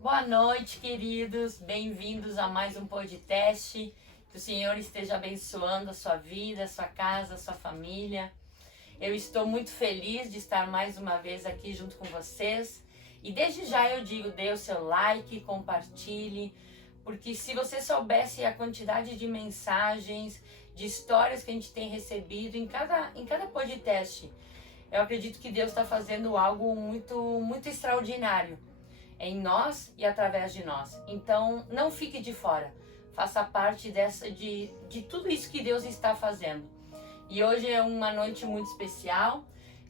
Boa noite, queridos. Bem-vindos a mais um podcast. Que o Senhor esteja abençoando a sua vida, a sua casa, a sua família. Eu estou muito feliz de estar mais uma vez aqui junto com vocês. E desde já eu digo, dê o seu like, compartilhe, porque se você soubesse a quantidade de mensagens, de histórias que a gente tem recebido em cada podcast, eu acredito que Deus está fazendo algo muito extraordinário em nós e através de nós. Então, não fique de fora. Faça parte de tudo isso que Deus está fazendo. E hoje é uma noite muito especial.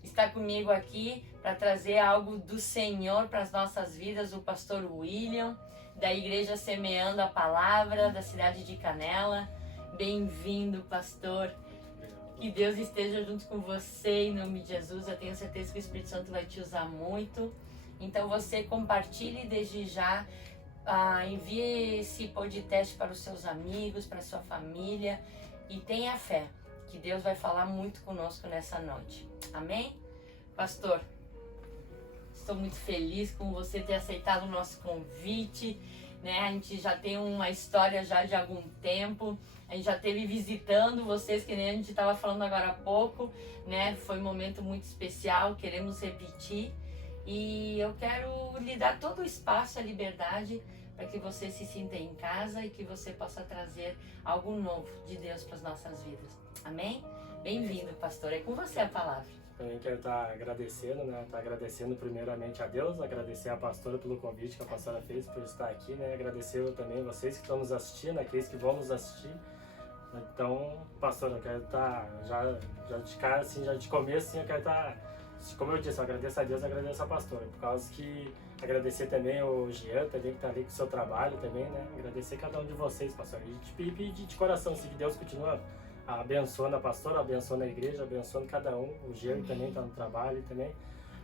Está comigo aqui para trazer algo do Senhor para as nossas vidas o pastor William, da Igreja Semeando a Palavra, da cidade de Canela. Bem-vindo, pastor. Que Deus esteja junto com você em nome de Jesus. Eu tenho certeza que o Espírito Santo vai te usar muito. Então você compartilhe desde já, envie esse podcast para os seus amigos, para a sua família e tenha fé que Deus vai falar muito conosco nessa noite. Amém? Pastor, estou muito feliz com você ter aceitado o nosso convite, né? A gente já tem uma história já de algum tempo, a gente já esteve visitando vocês, que nem a gente estava falando agora há pouco, né? Foi um momento muito especial, queremos repetir. E eu quero lhe dar todo o espaço, a liberdade, para que você se sinta em casa e que você possa trazer algo novo de Deus para as nossas vidas. Amém? Bem-vindo, pastor. É com você a palavra. Também quero estar agradecendo, né? Estar agradecendo primeiramente a Deus, agradecer a pastora pelo convite que a pastora fez por estar aqui, né? Agradecer também vocês que estão nos assistindo, aqueles que vão nos assistir. Então, pastora, eu quero estar já de cara, assim, já de começo, assim, eu quero estar... Como eu disse, eu agradeço a Deus, agradeço a pastora, por causa que agradecer também o Jean, também que está ali com o seu trabalho também, né? Agradecer cada um de vocês, pastor, e pedir de coração, assim, que Deus continue abençoando a pastora, abençoando a igreja, abençoando cada um, o Jean também está no trabalho também,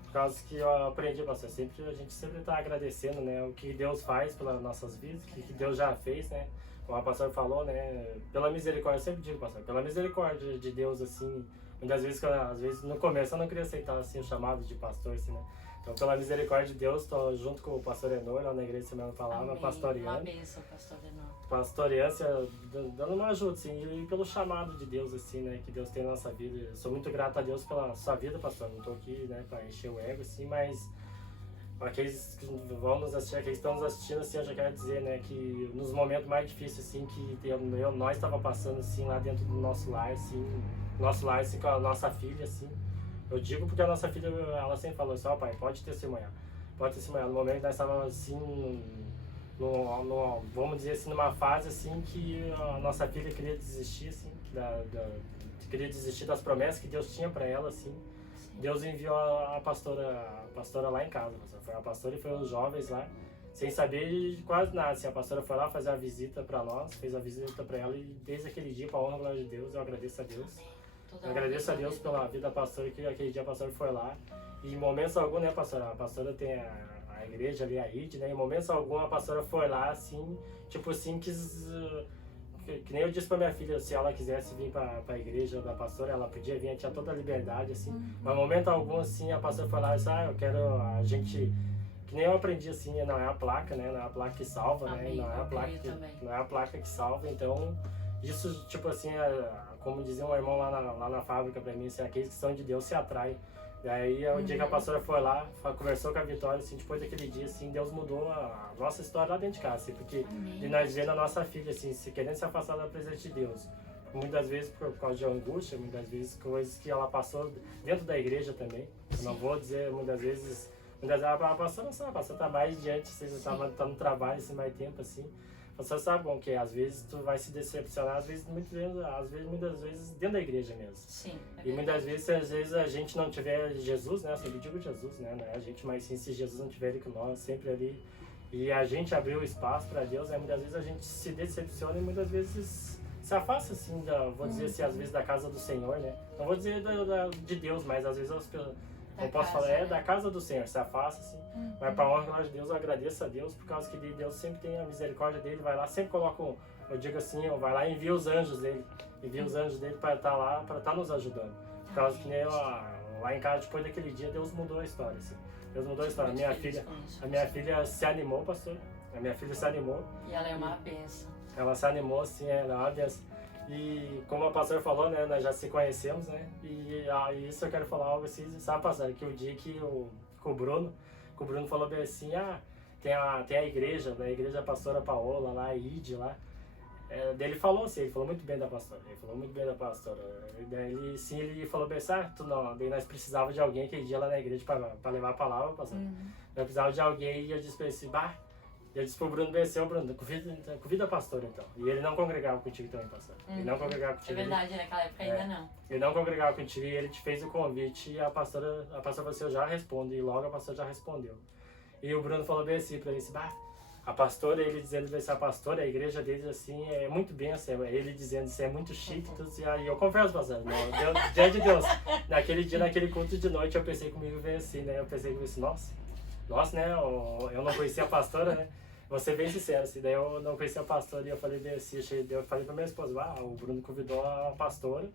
por causa que eu aprendi, pastor, a gente sempre está agradecendo, né? O que Deus faz pelas nossas vidas, o que Deus já fez, né? Como a pastora falou, né? Pela misericórdia, eu sempre digo, pastor, pela misericórdia de Deus, assim, muitas vezes, às vezes no começo eu não queria aceitar assim, o chamado de pastor, assim, né? Então, pela misericórdia de Deus, estou junto com o pastor Enor, lá na igreja Semana Palavra, pastoreando. Uma bênção, pastor Enor. Pastoreando, dando uma ajuda, assim, e pelo chamado de Deus, assim, né? Que Deus tem na nossa vida. Eu sou muito grato a Deus pela sua vida, pastor. Não estou aqui, né, para encher o ego, assim, mas aqueles que vão nos assistir, aqueles que estão nos assistindo, assim, eu já quero dizer, né, que nos momentos mais difíceis, assim, que nós estava passando, assim, lá dentro do nosso lar, assim, com a nossa filha, assim, eu digo porque a nossa filha, ela sempre falou assim, ó, pai, pode testemunhar, no momento que nós estávamos, assim, vamos dizer assim, numa fase, assim, que a nossa filha queria desistir, assim, queria desistir das promessas que Deus tinha para ela, assim. Deus enviou a pastora lá em casa, foi a pastora e foi os jovens lá, sem saber de quase nada, assim, a pastora foi lá fazer a visita para nós, fez a visita para ela e desde aquele dia, para a honra e glória de Deus, eu agradeço a Deus. Eu agradeço a Deus pela vida da pastora, que aquele dia a pastora foi lá e em momentos algum, né, pastora, a pastora tem a igreja ali, a RID, né, em momentos algum a pastora foi lá, assim, tipo assim, que nem eu disse pra minha filha, se ela quisesse vir pra igreja da pastora, ela podia vir, tinha toda a liberdade, assim. Mas, no momento algum, assim, a pastora foi lá e disse, eu quero a gente... Que nem eu aprendi, assim, não é a placa, né? Não é a placa que salva, Amém. né? Não é a placa que salva, então... Isso, tipo assim, como dizia um irmão lá na fábrica pra mim, assim, aqueles que são de Deus se atraem. Daí, o dia que a pastora foi lá, conversou com a Vitória, assim, depois daquele dia, assim, Deus mudou a nossa história lá dentro de casa, assim, porque de nós vendo a nossa filha, assim, se querendo se afastar da presença de Deus. Muitas vezes por causa de angústia, muitas vezes coisas que ela passou dentro da igreja também. Eu não vou dizer, muitas vezes a pastora não sabe, a pastora tá mais diante, você tá no trabalho, assim, mais tempo, assim. Você sabe bom que às vezes tu vai se decepcionar, muitas vezes dentro da igreja mesmo. Sim. E muitas vezes, às vezes a gente não tiver Jesus, né? Eu sempre digo Jesus, né? Não é a gente, mas sim, se Jesus não tiver ali com nós, sempre ali. E a gente abriu espaço para Deus, né? Muitas vezes a gente se decepciona e muitas vezes se afasta, assim, vou dizer assim, às vezes da casa do Senhor, né? Não vou dizer de Deus, mas às vezes eu posso falar, da casa do Senhor, se afasta, assim. Mas para a honra de Deus, eu agradeço a Deus, por causa que Deus sempre tem a misericórdia dele, vai lá, sempre coloca, eu digo assim, vai lá e envia os anjos dele para estar lá, para estar nos ajudando. Por causa que nem lá em casa, depois daquele dia, Deus mudou a história, assim. Deus mudou a história. Muito feliz com isso. A minha filha se animou, pastor. A minha filha se animou. E ela é uma benção. Ela se animou, assim, ela é uma benção. E como a pastora falou, né, nós já se conhecemos, né, e isso eu quero falar algo assim, sabe, pastor, que o dia que o Bruno falou bem assim, tem a igreja, né, a igreja Pastora Paola lá, a ID lá, ele falou assim, ele falou muito bem da pastora, ele falou bem assim, daí nós precisávamos de alguém aquele dia lá na igreja para levar a palavra, pastor, nós precisávamos de alguém, e eu disse pra ele assim, eu disse pro Bruno, Bruno, convida a pastora então. E ele não congregava contigo também, pastor. Ele não congregava contigo. É verdade, naquela época ainda não. Ele não congregava contigo e ele te fez o convite e a pastora falou assim, eu já respondo. E logo a pastora já respondeu. E o Bruno falou bem assim pra ele, a pastora, ele dizendo assim, a pastora, a igreja deles assim, é muito bem assim, ele dizendo assim, é muito chique. Tudo assim, e eu confesso, pastor, diante de Deus, naquele dia, naquele culto de noite, eu pensei comigo bem assim, né? Eu pensei assim, nossa, né? Eu não conhecia a pastora, né? Vou ser bem sincero, assim, daí eu não conhecia a pastora e eu falei bem assim, eu falei pra minha esposa, o Bruno convidou a pastora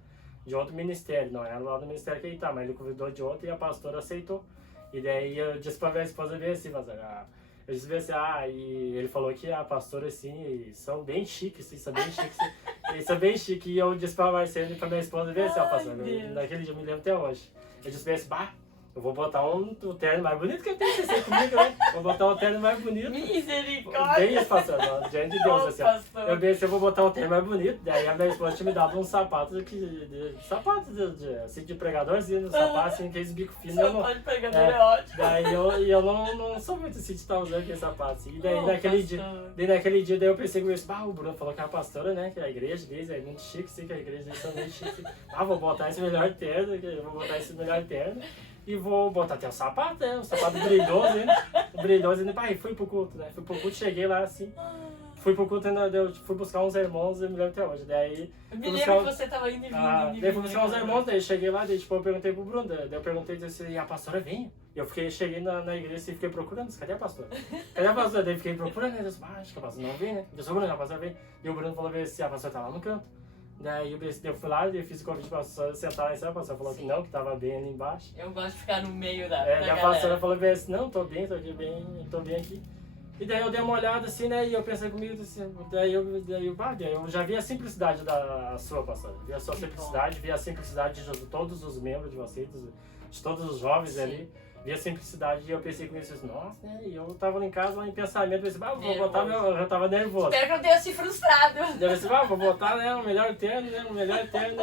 de outro ministério, não era lá do ministério que ele tá, mas ele convidou de outro e a pastora aceitou. E daí eu disse pra minha esposa bem assim, eu disse bem assim, e ele falou que a pastora, assim, são bem chiques, assim, eles são bem chiques, e eu disse pra minha esposa bem assim, pastora, naquele dia eu me lembro até hoje, eu disse bem assim, eu vou botar o terno mais bonito que eu tenho, você comigo, né? Vou botar o terno mais bonito. Misericórdia! Bem isso, pastor, diante de Deus, assim, eu pensei, eu vou botar o terno mais bonito, daí a minha esposa tinha me dado uns sapatos assim, de pregador, assim, sapatos, assim, aqueles bico finos. Sapato de pregador é ótimo. Daí eu não sou muito assim de estar usando aquele sapato, assim, e daí naquele dia, eu pensei comigo, o Bruno falou que é a pastora, né, que a igreja deles é muito chique, assim, que a igreja deles são muito chique, assim. Vou botar esse melhor terno, e vou botar até o sapato brilhoso, e fui pro culto, né? Cheguei lá assim, fui pro culto ainda, fui buscar uns irmãos, eu me lembro até hoje. Daí, me lembro que você tava indo e vindo. Daí fui buscar uns irmãos, daí cheguei lá, daí eu perguntei pro Bruno, daí eu perguntei se a pastora vem. E cheguei na igreja e fiquei procurando, cadê a pastora? Daí fiquei procurando, e eu disse, acho que a pastora não vem, né? Eu disse, Bruno, a pastora vem. E o Bruno falou se a pastora tá lá no canto. Daí eu fui lá e fiz o convite pra pastora sentar lá em cima, a pastora falou que não, que tava bem ali embaixo. Eu gosto de ficar no meio da a pastora falou bem assim, não, tô bem aqui. E daí eu dei uma olhada assim, né, e eu pensei comigo assim, daí eu já vi a simplicidade da sua pastora, vi a sua simplicidade, vi a simplicidade de todos os membros de vocês, de todos os jovens ali. Vi a simplicidade e eu pensei comigo assim, nossa, né? E eu tava lá em casa, lá em pensamento, pensei, vou botar eu já tava nervoso. Espero que eu tenha se frustrado. Eu pensei, vou botar, né, o melhor terno, né,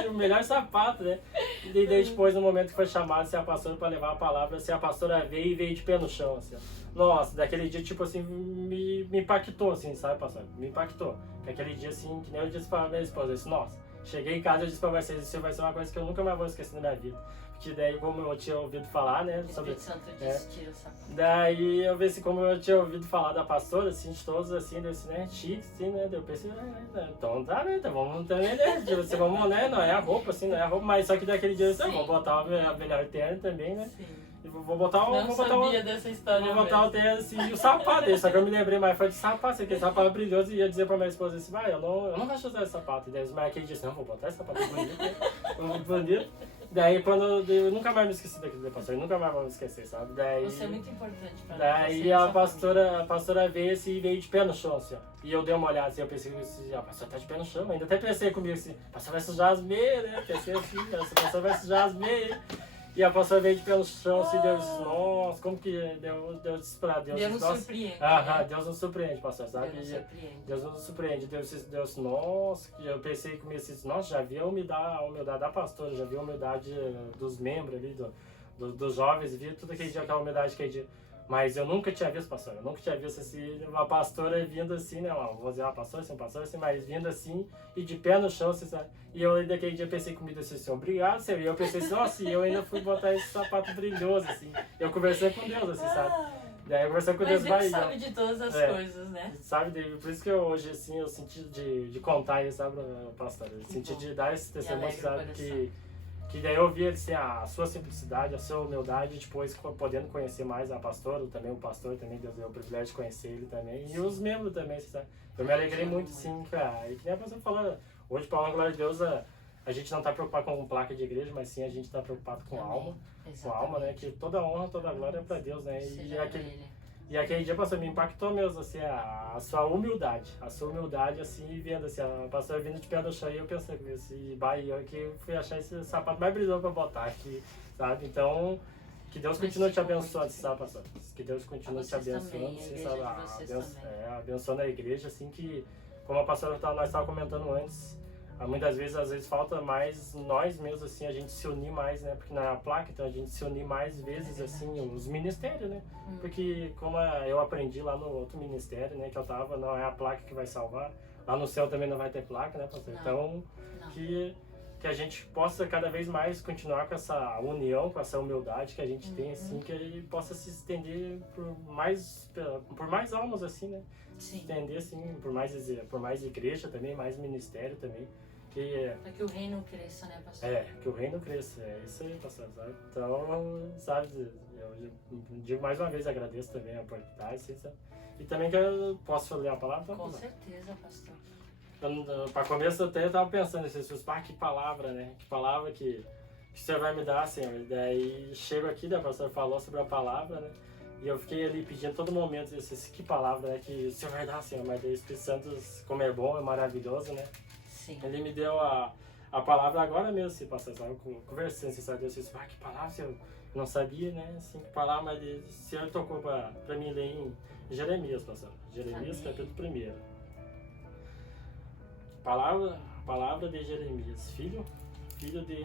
o melhor sapato, né. E daí depois, no momento que foi chamado, se a pastora pra levar a palavra, se a pastora veio de pé no chão, assim. Nossa, daquele dia, tipo assim, me impactou, assim, sabe, pastor? Me impactou. Aquele dia, assim, que nem eu disse pra minha esposa, eu disse, nossa, cheguei em casa e eu disse pra vocês, isso vai ser uma coisa que eu nunca mais vou esquecer na minha vida. Que daí, como eu tinha ouvido falar, né, sobre... Daí eu vi assim, como eu tinha ouvido falar da pastora, assim, de todos, assim, desse, né, chique, assim, né, daí eu pensei, então tá, né, então vamos também, né, tipo, vamos, né, não é a roupa, assim, não é a roupa, mas só que daquele dia eu disse, vou botar o melhor terno também, né. Sim. E vou botar dessa história. Vou botar o terno, assim, e o sapato, só que eu me lembrei mais, foi de sapato, aquele sapato brilhoso, e ia dizer pra minha esposa assim, eu não gosto de usar esse sapato, e daí mas aquele dia disse, não, vou botar esse sapato bonito, né, bonito. Daí quando eu nunca mais me esqueci daquele da pastora, eu nunca mais vou me esquecer, sabe? Daí, você é muito importante pra mim. Daí a pastora veio assim e veio de pé no chão, assim, ó. E eu dei uma olhada assim, eu pensei assim, a pastora tá de pé no chão, ainda até pensei comigo assim, a pastora vai sujar as meias, né? Pensei assim, a pastora vai sujar as meias. E a pastora veio de pé no chão, assim, Deus disse, nossa, como que Deus disse pra Deus. Deus nos surpreende. Deus nos surpreende, pastor, sabe? Deus nos surpreende. Deus, nossa, eu pensei comigo assim, nossa, já vi a humildade da pastora, já vi a humildade dos membros ali, dos jovens, vi tudo aquele dia, aquela humildade que ele dia. Mas eu nunca tinha visto, pastor, assim, uma pastora vindo assim, né, vou dizer uma pastora assim, mas vindo assim, e de pé no chão, assim, sabe? E eu daquele dia pensei comigo assim, obrigado, Senhor, e eu pensei assim, nossa, e eu ainda fui botar esse sapato brilhoso, assim, eu conversei com Deus, assim, sabe? Daí eu conversei com Deus, mas Deus sabe de todas as coisas, né? Sabe, David, por isso que eu, hoje, assim, eu senti de contar isso, sabe, pastor, eu senti de dar esse testemunho, sabe, que daí eu vi assim, a sua simplicidade, a sua humildade, e depois podendo conhecer mais a pastora, também o pastor, também Deus deu o privilégio de conhecer ele também, e os membros também, sabe? Eu me alegrei muito, sim, cara. E que nem a pastora falou, hoje, para a glória de Deus, a gente não está preocupado com placa de igreja, mas sim a gente está preocupado com alma. Com alma, né? Que toda honra, toda glória é para Deus, né? E aquele dia, pastor, me impactou mesmo, assim, a sua humildade. A sua humildade, assim, vendo, assim, a pastora vindo de pé no chão e eu pensei assim, eu que fui achar esse sapato mais brilhoso para botar aqui, sabe? Então, que Deus continue te abençoando, sabe, pastor? Que Deus continue te abençoando, assim, sabe? Abençoando a igreja, assim, que, como a pastora nós estávamos comentando antes, muitas vezes, às vezes falta mais nós mesmos, assim, a gente se unir mais, né? Porque não é a placa, então a gente se unir mais vezes, assim, os ministérios, né? Porque como eu aprendi lá no outro ministério, né, que eu tava, não é a placa que vai salvar. Lá no céu também não vai ter placa, né, pastor? Então, que a gente possa cada vez mais continuar com essa união, com essa humildade que a gente tem, assim, que a gente possa se estender por mais almas, assim, né? Sim. Estender, assim, por mais igreja também, mais ministério também. Para que o reino cresça, né, pastor? Que o reino cresça, é isso aí, pastor, sabe? Então, sabe, eu digo mais uma vez, agradeço também a oportunidade, assim, sabe? E também que eu posso ler a palavra? Com certeza, pastor. Para começo eu estava pensando, assim, que palavra, né? Que palavra que o Senhor vai me dar, Senhor? Daí chego aqui, né, o pastor falou sobre a palavra, né? E eu fiquei ali pedindo todo momento, assim, que palavra, né? Que o Senhor vai dar, Senhor, mas daí o Espírito Santo, como é bom, é maravilhoso, né? Sim. Ele me deu a palavra agora mesmo, assim, pastor, sabe? Conversando, assim, sabe? Eu disse, que palavra, Senhor? Eu não sabia, né? Assim, que palavra, mas o Senhor tocou para mim ler em Jeremias, pastor. Jeremias, capítulo 1. Palavra de Jeremias, filho de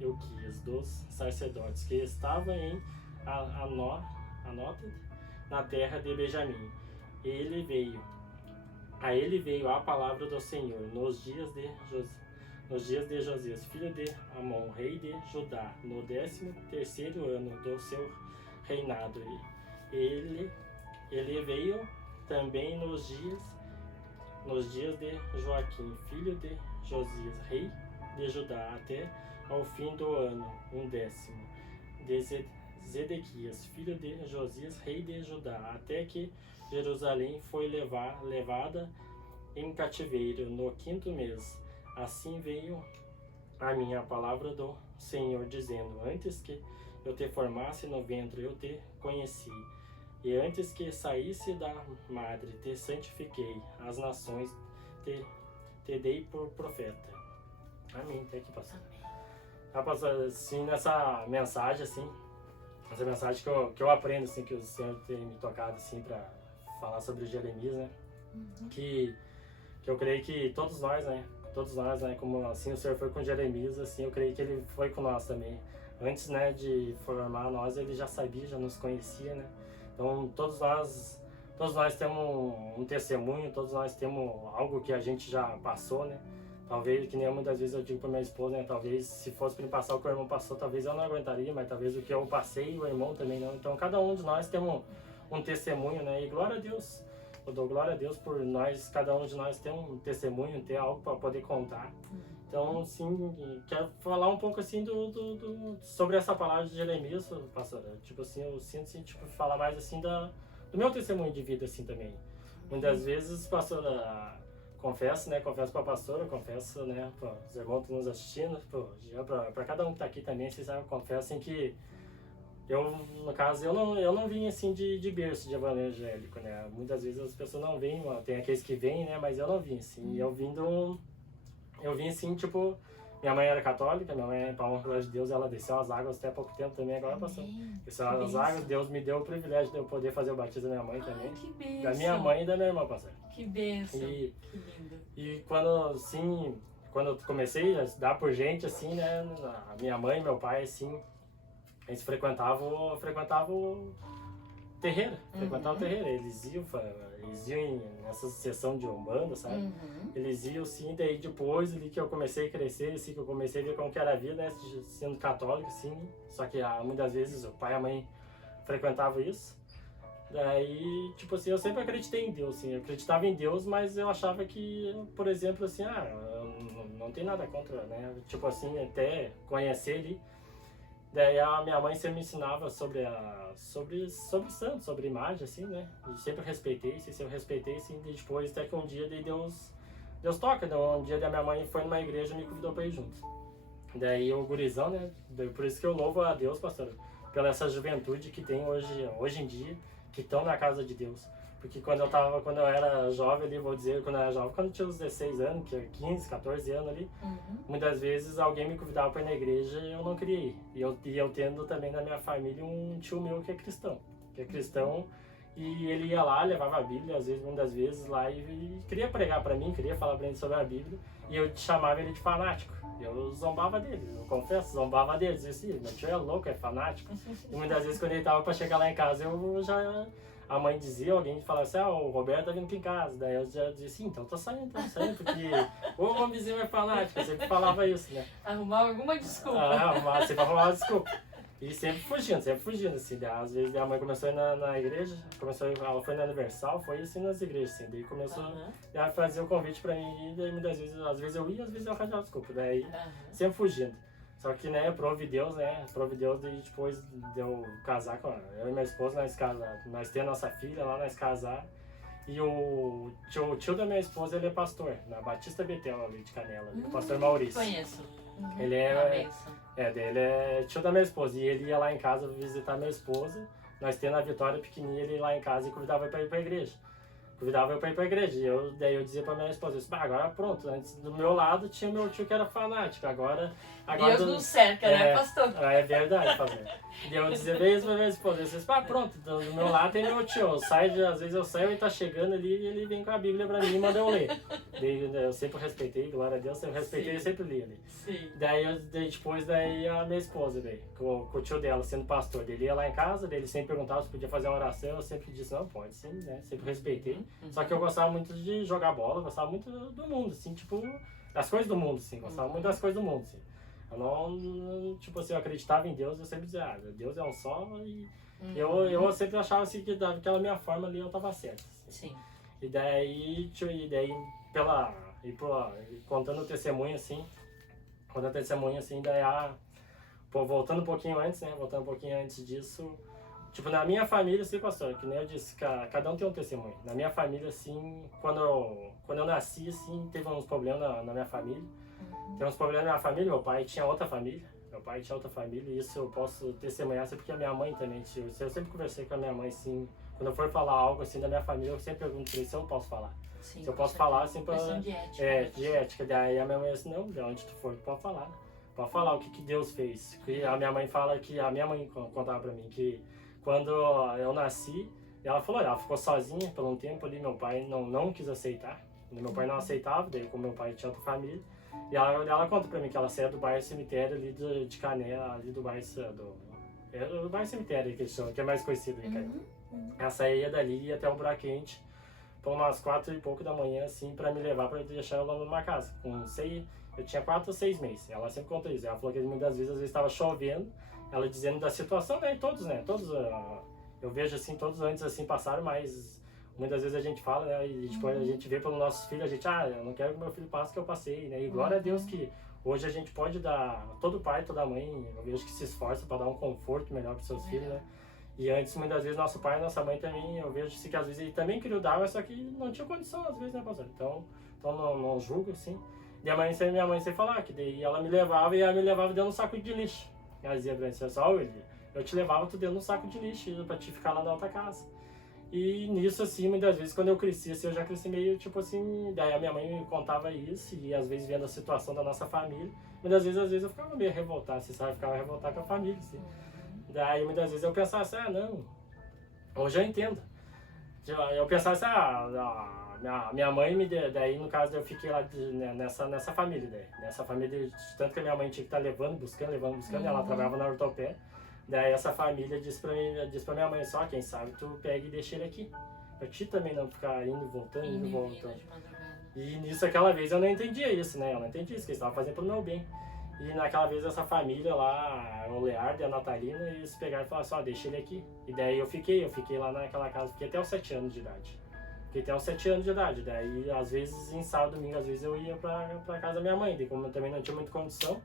Euquias, dos sacerdotes, que estava em Anota, na terra de Benjamim. A ele veio a palavra do Senhor nos dias de Josias, filho de Amon, rei de Judá, no 13º ano do seu reinado. Ele veio também nos dias de Joaquim, filho de Josias, rei de Judá, até ao fim do ano, 10º, de Zedequias, filho de Josias, rei de Judá, até que Jerusalém foi levada em cativeiro no 5º mês. Assim veio a minha palavra do Senhor, dizendo: antes que eu te formasse no ventre, eu te conheci. E antes que saísse da madre, te santifiquei. As nações te dei por profeta. Amém. Até aqui, pastor. Pastor, assim, nessa mensagem, assim, essa mensagem que eu aprendo, assim, que o Senhor tem me tocado, assim, para falar sobre Jeremias, né? Que eu creio que todos nós, né, como assim o Senhor foi com Jeremias, assim, eu creio que Ele foi com nós também. Antes, né, de formar nós, Ele já sabia, já nos conhecia, né? Então, todos nós temos um testemunho, todos nós temos algo que a gente já passou, né? Talvez, que nem muitas vezes eu digo para minha esposa, né? Talvez, se fosse para me passar o que o irmão passou, talvez eu não aguentaria, mas talvez o que eu passei, o irmão também não. Então, cada um de nós temos um testemunho, né? E glória a Deus. Eu dou glória a Deus por nós, cada um de nós ter um testemunho, ter algo para poder contar. Então, sim, quero falar um pouco, assim, sobre essa palavra de Jeremias, pastor. Tipo assim, eu sinto, assim, tipo, falar mais, assim, do meu testemunho de vida, assim, também. Muitas vezes, pastora, confesso para a pastora, confesso, né, para os irmãos que estão nos assistindo, para cada um que está aqui também, vocês sabem, confesso, assim, que eu, no caso, eu não vim, assim, de berço de evangélico, né. Muitas vezes as pessoas não vêm, tem aqueles que vêm, né, mas eu não vim, assim, eu vim assim, tipo, minha mãe era católica, minha mãe, para honra de Deus, ela desceu as águas até há pouco tempo também, agora passou. Desceu as águas, Deus me deu o privilégio de eu poder fazer o batismo da minha mãe também. Que bênção. Da minha mãe e da minha irmã, pastor. Que bênção, que lindo. E quando eu comecei a estudar por gente, assim, né, a minha mãe e meu pai, assim, eles frequentavam o terreiro, eles iam nessa sessão de Umbanda, sabe? Eles iam, sim, daí depois ali que eu comecei a crescer, assim, que eu comecei a ver como que era a vida, né, sendo católico, assim, só que muitas vezes o pai e a mãe frequentavam isso. Daí, tipo assim, eu sempre acreditei em Deus, assim, eu acreditava em Deus, mas eu achava que, por exemplo, assim, não tem nada contra, né, tipo assim, até conhecer ali. Daí a minha mãe sempre me ensinava sobre santo, sobre imagem, assim, né? E sempre respeitei, assim, e depois até que um dia daí Deus toca. Então, um dia da minha mãe foi numa igreja e me convidou pra ir junto. Daí o gurizão, né? Por isso que eu louvo a Deus, pastor, pela essa juventude que tem hoje em dia, que estão na casa de Deus. Porque quando eu era jovem ali, vou dizer, quando eu tinha uns 16 anos, que é 15, 14 anos ali, muitas vezes alguém me convidava para ir na igreja e eu não queria ir. E eu tendo também na minha família um tio meu que é cristão. E ele ia lá, levava a Bíblia, às vezes, muitas vezes lá, e queria pregar para mim, queria falar para ele sobre a Bíblia, e eu chamava ele de fanático. Eu zombava dele, eu confesso, zombava dele, dizia assim, meu tio é louco, é fanático. E muitas vezes quando ele tava para chegar lá em casa, a mãe dizia, alguém falava assim, o Roberto tá vindo aqui em casa. Daí eu já dizia assim, então tô saindo, porque o homemzinho é fanático, eu sempre falava isso, né? Arrumava alguma desculpa. Sempre arrumava uma desculpa. E sempre fugindo, assim. Daí, às vezes a mãe começou a ir na igreja, ela foi na Universal, foi assim nas igrejas, assim. Daí começou a fazer o convite pra mim, e daí muitas vezes, às vezes eu ia, às vezes eu arranjava desculpa. Daí sempre fugindo. Só que, né, prove Deus, e depois de eu casar com ela. Eu e minha esposa, nós temos a nossa filha lá, nós casar. E o tio da minha esposa, ele é pastor, na Batista Betel, ali de Canela, o pastor Maurício. Conheço. Ele ele é tio da minha esposa, e ele ia lá em casa visitar minha esposa, nós tendo a Vitória pequenininha, ele ia lá em casa e convidava eu pra ir pra igreja. E daí eu dizia pra minha esposa, agora pronto, antes do meu lado tinha meu tio que era fanático, agora Deus nos cerca, né, pastor? É verdade, pastor. E eu dizia mesmo pra minha esposa, eu disse, pronto, do meu lado tem meu tio, às vezes eu saio e tá chegando ali e ele vem com a Bíblia pra mim e manda eu ler. Daí eu sempre respeitei, glória a Deus, eu respeitei e sempre li ali. Sim. Daí depois a minha esposa, com o tio dela sendo pastor, ele ia lá em casa, ele sempre perguntava se podia fazer uma oração, eu sempre disse, não, pode sim, né, sempre respeitei. Só que eu gostava muito de jogar bola, gostava muito do mundo, assim, tipo, das coisas do mundo, assim, gostava muito das coisas do mundo, assim. Eu não, tipo assim, eu acreditava em Deus, eu sempre dizia, Deus é um só, e eu sempre achava assim que daquela minha forma ali eu tava certo. Assim. Sim. E daí contando o testemunho assim, daí voltando um pouquinho antes disso, tipo, na minha família, assim, pastor, que nem eu disse, cada um tem um testemunho. Na minha família, assim, quando eu nasci, assim, teve uns problemas na minha família. Tem uns problemas na minha família, meu pai tinha outra família, e isso eu posso testemunhar, assim, porque a minha mãe também, eu sempre conversei com a minha mãe, assim, quando eu for falar algo, assim, da minha família, eu sempre pergunto pra ele se eu posso falar. Sim, se eu posso falar, assim, pra... Questão de ética. De ética. Daí a minha mãe disse, não, de onde tu for, tu pode falar. Pode falar o que Deus fez. Que a minha mãe contava pra mim que quando eu nasci, ela ficou sozinha por um tempo ali, meu pai não quis aceitar. Meu pai não aceitava, daí como meu pai tinha outra família. E ela conta pra mim que ela saía do bairro cemitério ali de Canela, ali do bairro cemitério que eles chamam, que é mais conhecido em Canela. Ela saía dali e ia até o Buraco Quente, por umas 4 e pouco da manhã, assim, pra me levar pra deixar ela numa casa. Eu tinha 4 ou 6 meses. Ela sempre conta isso. Ela falou que muitas vezes, às vezes estava chovendo, ela dizendo da situação, né? Todos, eu vejo assim, todos antes assim passaram, mas muitas vezes a gente fala, né? E depois a gente vê pelos nossos filhos, a gente, eu não quero que meu filho passe o que eu passei, né? E glória a Deus que hoje a gente pode dar, todo pai, toda mãe, eu vejo que se esforça para dar um conforto melhor para seus filhos, né? E antes, muitas vezes, nosso pai e nossa mãe também, eu vejo que às vezes ele também queria dar, mas só que não tinha condição, às vezes, né, pastor? Então não julgo, assim. E minha mãe sempre falava que daí ela me levava dentro de um saco de lixo. Ela dizia pra mim, eu te levava tu dentro de um saco de lixo pra te ficar lá na outra casa. E nisso, assim, muitas vezes, quando eu cresci, assim, eu já cresci meio, tipo assim, daí a minha mãe me contava isso, e às vezes vendo a situação da nossa família, muitas vezes eu ficava meio revoltado, assim, sabe? Eu ficava revoltado com a família, assim. Daí muitas vezes eu pensava assim, não, hoje eu entendo. Eu pensava assim, minha mãe daí no caso eu fiquei lá nessa família daí. Nessa família, tanto que a minha mãe tinha que estar levando, buscando, ela trabalhava na ortopé. Daí essa família disse pra minha mãe, só quem sabe tu pega e deixa ele aqui. Pra ti também não ficar indo e voltando. E nisso aquela vez eu não entendia isso, né? Eu não entendia isso, que eles estavam fazendo pro meu bem. E naquela vez essa família lá, o Leardo e a Natalina, eles pegaram e falaram assim, deixa ele aqui. E daí eu fiquei lá naquela casa, fiquei até os 7 anos de idade. Daí às vezes em sábado, domingo, às vezes eu ia pra casa da minha mãe, daí como eu também não tinha muita condição,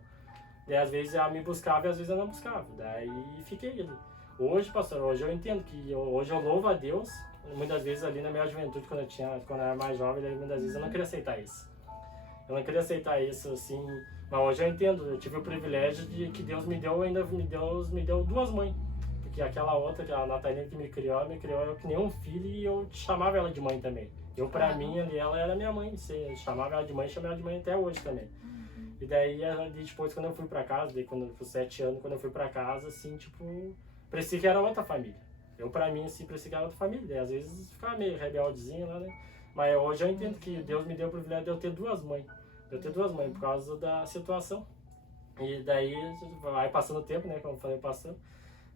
daí às vezes ela me buscava e às vezes eu não buscava. Daí fiquei ali. Hoje, pastor, hoje eu entendo que hoje eu louvo a Deus, muitas vezes ali na minha juventude, quando eu era mais jovem, daí muitas vezes eu não queria aceitar isso. Eu não queria aceitar isso, assim, mas hoje eu entendo. Eu tive o privilégio de que Deus me deu, me deu duas mães. Porque aquela outra, que a Natalina que me criou eu que nem um filho e eu chamava ela de mãe também. Eu, pra mim, ali, ela era minha mãe. Eu chamava ela de mãe e chamava ela de mãe até hoje também. E daí, depois, quando eu fui pra casa, daí, quando eu fui 7 anos, quando eu fui pra casa, assim, tipo, parecia que era outra família. Eu, pra mim, assim, parecia que era outra família. Daí, às vezes, ficava meio rebeldezinho lá, né? Mas hoje eu entendo que Deus me deu o privilégio de eu ter duas mães. Eu ter duas mães por causa da situação. E daí, vai passando o tempo, né? Como eu falei, passando.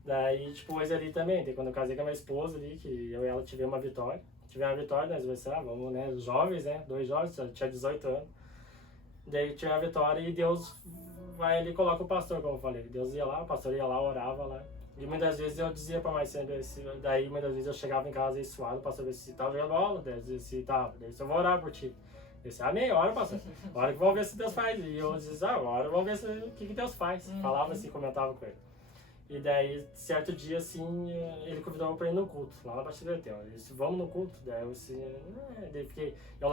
Daí, depois ali também, daí, quando eu casei com a minha esposa ali, que eu e ela tivemos uma vitória. Tivemos uma vitória, nós dois, vamos, né? Jovens, né? 2 jovens, tinha 18 anos. Daí tive a vitória e Deus vai ali e coloca o pastor, como eu falei. Deus ia lá, o pastor ia lá, orava lá. E muitas vezes eu dizia pra Marcelo, daí muitas vezes eu chegava em casa aí suado, o pastor disse, se tá jogando bola, daí se tá, daí eu vou orar por ti. Eu disse, amém, ora pastor, ora que vamos ver se Deus faz. E eu dizia, agora vamos ver o que Deus faz. Falava assim, comentava com ele. E daí, certo dia, assim, ele convidou pra ir no culto, lá na Batida do Etel. Ele disse, vamos no culto? Daí eu disse, daí fiquei, eu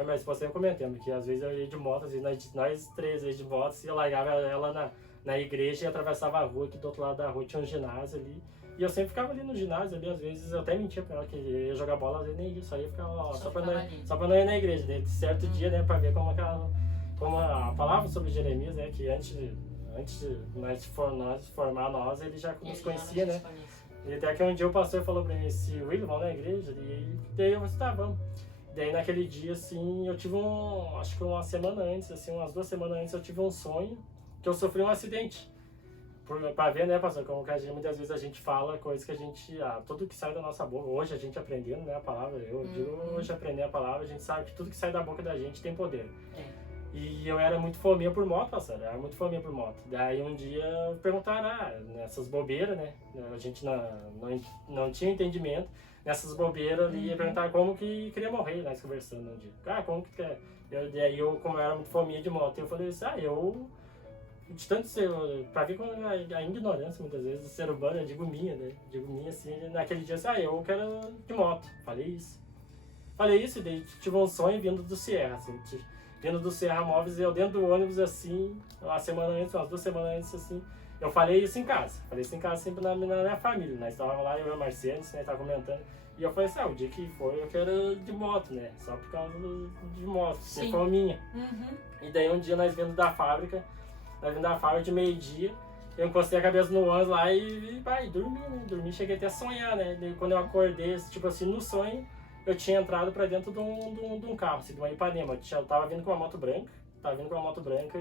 e minha esposa sempre comentando que às vezes eu ia de moto, assim, nós três ia de moto, e eu largava ela na igreja e atravessava a rua, que do outro lado da rua tinha um ginásio ali. E eu sempre ficava ali no ginásio ali, às vezes eu até mentia pra ela que ia jogar bola, às vezes nem ia, só ia ficar lá, só pra não ir na igreja. Daí, certo dia, né, pra ver como a palavra sobre Jeremias, né, que antes de nós formar nós, ele já nos conhecia, né. E até que um dia o pastor falou pra mim, se William, vamos na igreja, e daí eu disse, tá, vamos. Daí naquele dia, assim, eu tive acho que uma semana antes, assim, umas 2 semanas antes, eu tive um sonho que eu sofri um acidente. Pra ver, né, pastor, como que muitas vezes a gente fala coisas que a gente, tudo que sai da nossa boca, hoje a gente aprendendo, né, a palavra, eu digo, hoje aprender a palavra, a gente sabe que tudo que sai da boca da gente tem poder. E eu era muito fominha por moto, pastor, Daí um dia perguntaram, nessas bobeiras, né, a gente não tinha entendimento, nessas bobeiras ali, ia perguntar como que queria morrer, nós conversando um dia. Como que quer? Daí eu, como eu era muito fominha de moto, eu falei assim, de tanto ser, pra ver como a ignorância muitas vezes do ser humano, eu digo minha, né? Digo minha assim, naquele dia assim, eu quero de moto. Falei isso e daí tive um sonho vindo do Sierra, assim, vindo do Sierra Móveis, eu dentro do ônibus assim, umas 2 semanas antes assim, eu falei isso em casa sempre na minha família, nós estávamos lá, eu e o Marcelo, nós estávamos comentando, e eu falei assim, o dia que foi eu quero de moto, né, só por causa de moto, ser fominha. E daí um dia nós vindo da fábrica de meio-dia, eu encostei a cabeça no ônibus lá e dormi, né? Dormi, cheguei até a sonhar, né? Daí quando eu acordei, tipo assim, no sonho, eu tinha entrado pra dentro de um carro, assim, de uma Ipanema. Eu tava vindo com uma moto branca,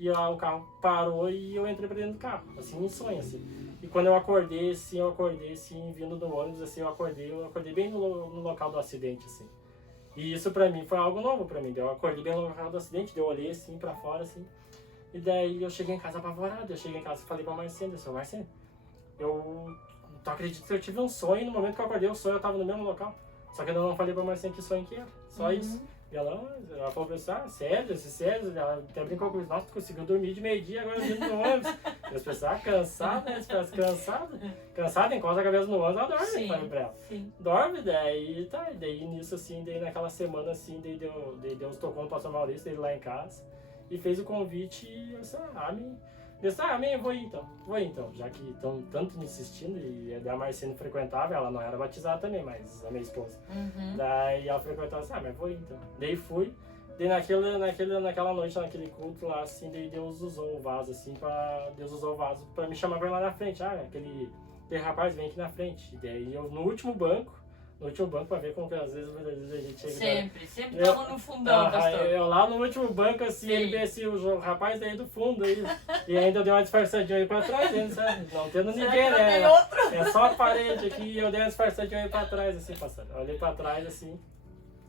e o carro parou e eu entrei pra dentro do carro, assim, em sonho, assim. E quando eu acordei, assim, vindo do ônibus, assim, eu acordei bem no local do acidente, assim. E isso pra mim foi algo novo pra mim, eu acordei bem no local do acidente, eu olhei assim pra fora, assim. E daí eu cheguei em casa apavorado, e falei pra Marcelo, Marcelo, tu acredita que eu tive um sonho, e no momento que eu acordei o sonho eu tava no mesmo local. Só que eu não falei pra Marcelo que sonho que era, só isso. E ela falou pra mim, sério, ela até brincou comigo, nossa, tu conseguiu dormir de meio-dia agora vindo no ônibus. E as pessoas, cansada, né? Cansada, encosta a cabeça no ônibus, ela dorme, falei pra ela. Dorme, daí nisso assim, daí naquela semana assim, daí Deus tocou no pastor Maurício, ele lá em casa. E fez o convite e eu disse, amém. Amém, vou ir então. Já que estão tanto me insistindo, e a Marcene frequentava, ela não era batizada também, mas a minha esposa. Daí ela frequentava, mas vou ir então. Daí fui, daí naquela noite, naquele culto lá, assim, daí Deus usou o vaso, assim, pra me chamar pra ir lá na frente. Aquele rapaz vem aqui na frente. E daí eu, no último banco, pra ver como que às vezes a gente chega... Sempre estamos no fundão, pastor. Eu lá no último banco, assim, ele veio assim, o rapaz daí do fundo, aí, e ainda deu uma disfarçadinha aí pra trás, ainda, sabe? Não tendo ninguém, né? É só a parede aqui, e eu dei uma disfarçadinha aí pra trás, assim, pastor. Eu olhei pra trás, assim,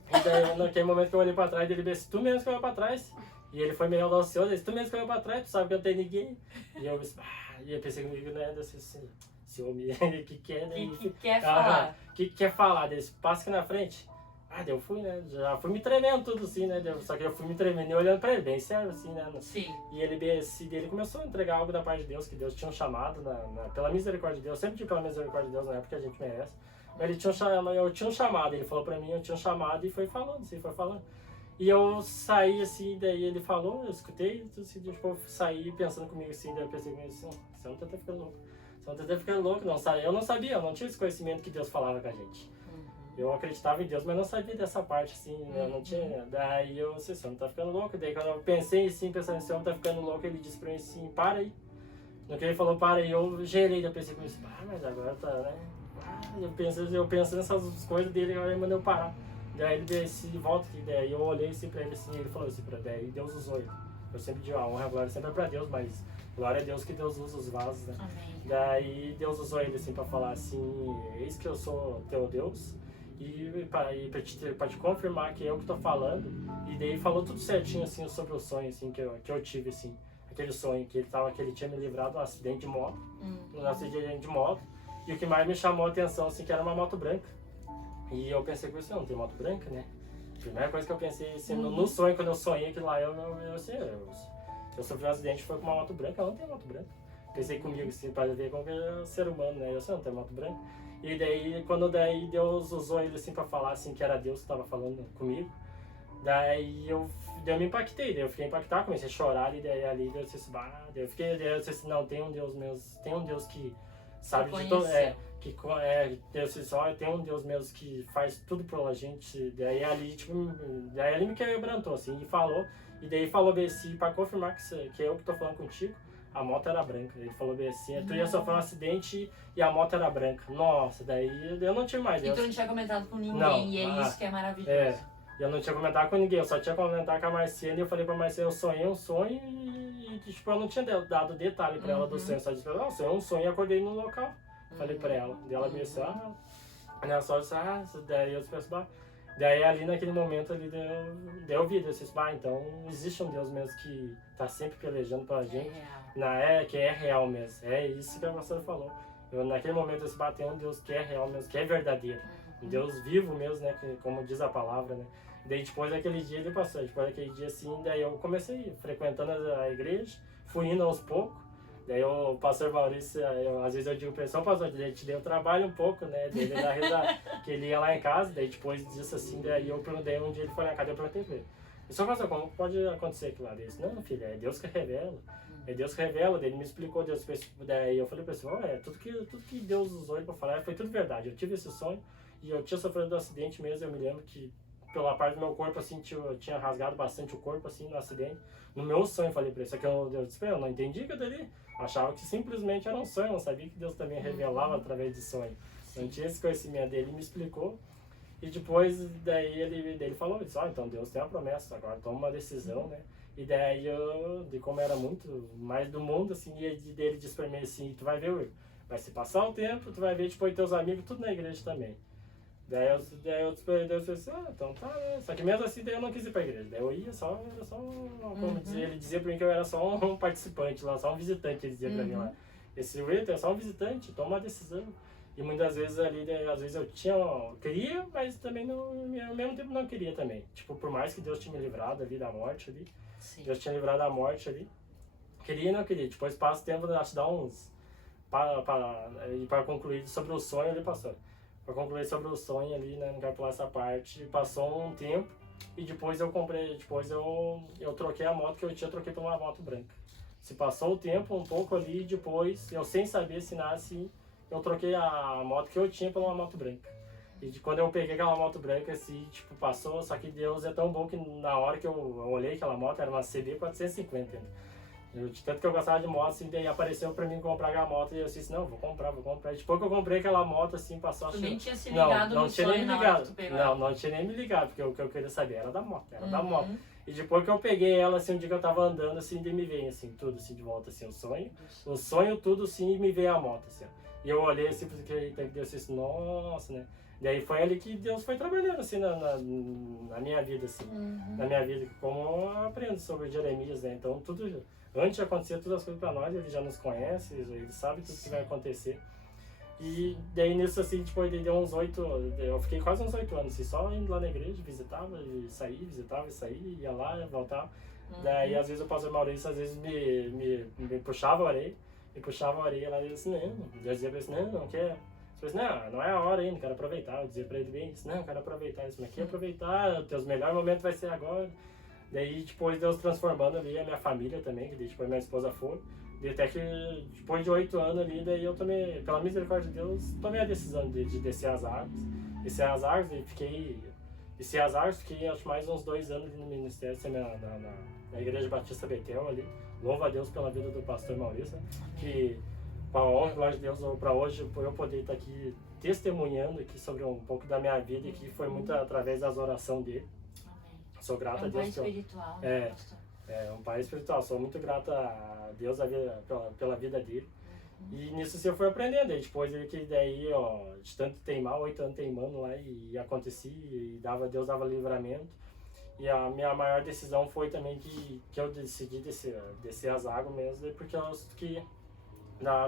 e daí naquele momento que eu olhei pra trás, ele disse, tu mesmo que olhou pra trás. E ele foi meio audacioso, ele disse, tu mesmo que olhou pra trás, tu sabe que eu não tenho ninguém. E eu disse, e eu pensei comigo, né, assim, esse homem que quer, né? Que quer falar. Que quer falar, desse passa aqui na frente. Daí eu fui, né? Já fui me tremendo tudo assim, né? Só que eu fui me tremendo e olhando pra ele, bem sério, assim, né? Sim. E ele começou a entregar algo da parte de Deus, que Deus tinha um chamado, pela misericórdia de Deus. Sempre tive pela misericórdia de Deus, não é porque a gente merece. Eu tinha um chamado, ele falou pra mim, eu tinha um chamado e foi falando, assim, foi falando. E eu saí assim, daí ele falou, eu escutei, assim, tipo, eu saí pensando comigo assim, daí eu pensei comigo assim, você não tá até ficando louco. Você não tá até ficando louco, não, sabe? Eu não sabia, eu não tinha esse conhecimento que Deus falava com a gente. Eu acreditava em Deus, mas não sabia dessa parte, assim, né? Eu não tinha. Daí eu disse, você não tá ficando louco. Daí quando eu pensei assim, pensando, esse homem tá ficando louco, ele disse pra mim assim, para aí. No que ele falou, para aí, eu gerei, eu pensei comigo assim, mas agora tá, né? Eu pensei nessas coisas dele, agora ele mandou eu parar. Daí ele disse, volta aqui, daí eu olhei assim pra ele assim, ele falou assim pra daí Deus usou ele. Eu sempre digo, a honra e a glória sempre é pra Deus, mas glória a Deus que Deus usa os vasos, né? Amém. Daí Deus usou ele assim pra falar assim, eis que eu sou teu Deus. E pra te confirmar que é eu que tô falando. E daí falou tudo certinho assim sobre o sonho assim, que eu tive assim. Aquele sonho que ele tinha me livrado de um acidente de moto. Um acidente de moto. E o que mais me chamou a atenção assim, que era uma moto branca. E eu pensei com isso, não tem moto branca, né? Primeira coisa que eu pensei assim, no sonho, quando eu sonhei que lá eu sofri um acidente foi com uma moto branca, eu não tenho moto branca. Pensei comigo assim, para ver como é o ser humano, né? Eu sei, não tem moto branca. E daí, quando Deus usou ele assim pra falar assim, que era Deus que estava falando comigo, daí eu me impactei, daí eu fiquei impactado, comecei a chorar e daí ali Deus disse, daí eu disse assim, não, tem um Deus mesmo, tem um Deus que sabe de tudo, Deus disse, olha, tem um Deus mesmo que faz tudo pela gente, daí ali, tipo, daí ele me quebrantou assim, e daí falou bem assim, pra confirmar que é eu que tô falando contigo, a moto era branca. Ele falou bem assim, tu ia sofrer um acidente e a moto era branca. Nossa, daí eu não tinha mais. E tu não tinha comentado com ninguém, não, e é isso que é maravilhoso. Eu não tinha comentado com ninguém, eu só tinha comentado com a Marciana e eu falei pra Marciana, eu sonhei um sonho e tipo, eu não tinha dado detalhe pra ela do sonho, só disse, não, sonhei um sonho e acordei no local. Falei pra ela. Daí ela me disse, só disse, daí eu disse, daí ali naquele momento ali deu vida, eu disse, então existe um Deus mesmo que tá sempre pelejando pela gente. Que é real mesmo. É isso que a pastora falou. Naquele momento eu se bateu um Deus que é real mesmo, que é verdadeiro. Um Deus vivo mesmo, né? Como diz a palavra, né? Daí depois daquele dia ele passou. Depois daquele dia assim, daí eu comecei frequentando a igreja, fui indo aos poucos. Daí o pastor Maurício, às vezes eu digo pra ele, pastor, ele te deu trabalho um pouco, né? Daí ele dá risada, que ele ia lá em casa, daí depois disso assim, daí eu perguntei um dia ele foi na casa, eu perguntei pra ele. Pastor, como pode acontecer aquilo lá? Ele disse, não, filho, é Deus que revela. É Deus que revela, ele me explicou, daí eu falei pra ele, tudo que Deus usou ele pra falar foi tudo verdade. Eu tive esse sonho e eu tinha sofrido um acidente mesmo, eu me lembro que pela parte do meu corpo, assim, eu tinha rasgado bastante o corpo, assim, no acidente. No meu sonho, eu falei pra ele, só que eu disse, eu não entendi que dali. Achava que simplesmente era um sonho, eu não sabia que Deus também revelava através de sonho. Não tinha esse conhecimento dele, me explicou. E depois, daí ele falou, então Deus tem uma promessa, agora toma uma decisão, né? E daí de como era muito mais do mundo, assim, e ele disse pra mim assim, tu vai ver, vai se passar o tempo, tu vai ver depois teus amigos, tudo na igreja também. Daí eu disse pra Deus assim, então tá, né? Só que mesmo assim, daí eu não quis ir pra igreja. Daí eu ia como ele dizia pra mim que eu era só um participante lá, só um visitante, ele dizia pra mim lá. Esse Wilton é só um visitante, toma uma decisão. E muitas vezes ali, às vezes eu queria, mas também não, ao mesmo tempo não queria também. Tipo, por mais que Deus tinha me livrado ali da morte ali, Sim. Deus tinha livrado da morte ali, queria e não queria. Depois passa o tempo, acho que dá uns, para concluir sobre o sonho, ele passou. Para concluir sobre o sonho ali, né, não quero pular essa parte, passou um tempo e depois eu troquei a moto que eu tinha, troquei por uma moto branca. Se passou o tempo um pouco ali, depois, eu sem saber se nasce, eu troquei a moto que eu tinha por uma moto branca. E quando eu peguei aquela moto branca, assim, tipo, passou, só que Deus é tão bom que na hora que eu olhei aquela moto, era uma CB 450, né? Tanto que eu gostava de moto, assim, daí apareceu pra mim comprar a moto e eu disse, não, vou comprar. E depois que eu comprei aquela moto, assim, passou... Tu nem tinha se ligado no sonho na hora que tu pegou. Não tinha nem me ligado, porque o que eu queria saber era da moto, da moto. E depois que eu peguei ela, assim, um dia que eu tava andando, assim, daí me veio, assim, tudo, assim, de volta, assim, o sonho tudo, assim, e me veio a moto, assim, ó. E eu olhei, assim, porque Deus disse, nossa, né? Daí foi ali que Deus foi trabalhando, assim, na minha vida, assim. Na minha vida, como eu aprendo sobre Jeremias, né? Então, tudo... Antes de acontecer todas as coisas pra nós, ele já nos conhece, ele sabe tudo que vai acontecer. E daí nisso, assim, depois ele deu uns 8... Eu fiquei quase uns 8 anos, assim, só indo lá na igreja, visitava e saía, ia lá, voltava. Daí, às vezes, o pastor Maurício, às vezes, me puxava a orelha, lá e disse, não, Deus dizia pra ele, não quer... Depois, não é a hora ainda, quero aproveitar. Eu dizia pra ele bem isso, não, quero aproveitar isso aqui, aproveitar, os teus melhores momentos vai ser agora. Daí depois Deus transformando ali a minha família também, que depois minha esposa foi. E até que depois de 8 anos ali, daí eu tomei, pela misericórdia de Deus, tomei a decisão de descer as águas. Descer as águas e desci as águas, fiquei acho mais uns 2 anos no ministério, na Igreja Batista Betel ali. Louvo a Deus pela vida do pastor Maurício, que com a honra e glória de Deus, para hoje eu poder estar aqui testemunhando aqui sobre um pouco da minha vida, que foi muito através das orações dele. Amém. Sou grato a um Deus. pai espiritual, né, pastor? É um pai espiritual, sou muito grato a Deus pela vida dele. E nisso assim, eu fui aprendendo, aí depois que daí, ó, de tanto teimar, 8 anos teimando lá, e acontecia, e Deus dava livramento. E a minha maior decisão foi também que eu decidi descer as águas mesmo, porque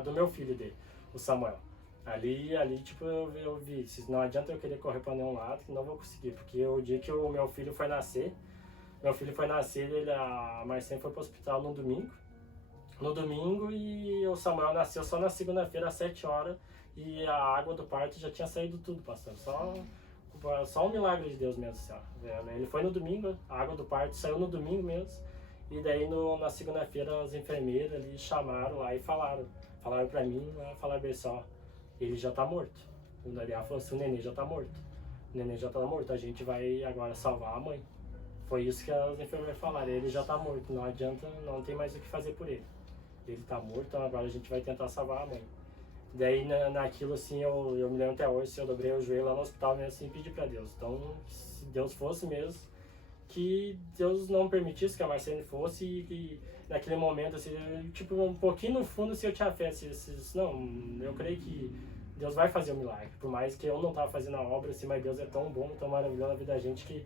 do meu filho dele, o Samuel. Ali tipo, eu vi, não adianta eu querer correr para nenhum lado, que não vou conseguir, porque o dia que o meu filho foi nascer, a Marcinha foi pro hospital no domingo, e o Samuel nasceu só na segunda-feira às 7 horas, e a água do parto já tinha saído tudo, pastor, só um milagre de Deus mesmo, assim, ó. Ele foi no domingo, a água do parto saiu no domingo mesmo, e daí na segunda-feira as enfermeiras ali chamaram lá e falaram pra mim, falaram bem só, ele já tá morto. O Daniel falou assim, o neném já tá morto, a gente vai agora salvar a mãe. Foi isso que as enfermeiras falaram, ele já tá morto, não adianta, não tem mais o que fazer por ele. Ele tá morto, então agora a gente vai tentar salvar a mãe. Daí naquilo assim, eu me lembro até hoje, eu dobrei o joelho lá no hospital mesmo assim e pedi pra Deus. Então, se Deus fosse mesmo, que Deus não permitisse que a Marcene fosse e naquele momento, assim, tipo, um pouquinho no fundo, assim, eu tinha fé, assim, não, eu creio que Deus vai fazer um milagre. Por mais que eu não tava fazendo a obra, assim, mas Deus é tão bom, tão maravilhoso na vida da gente que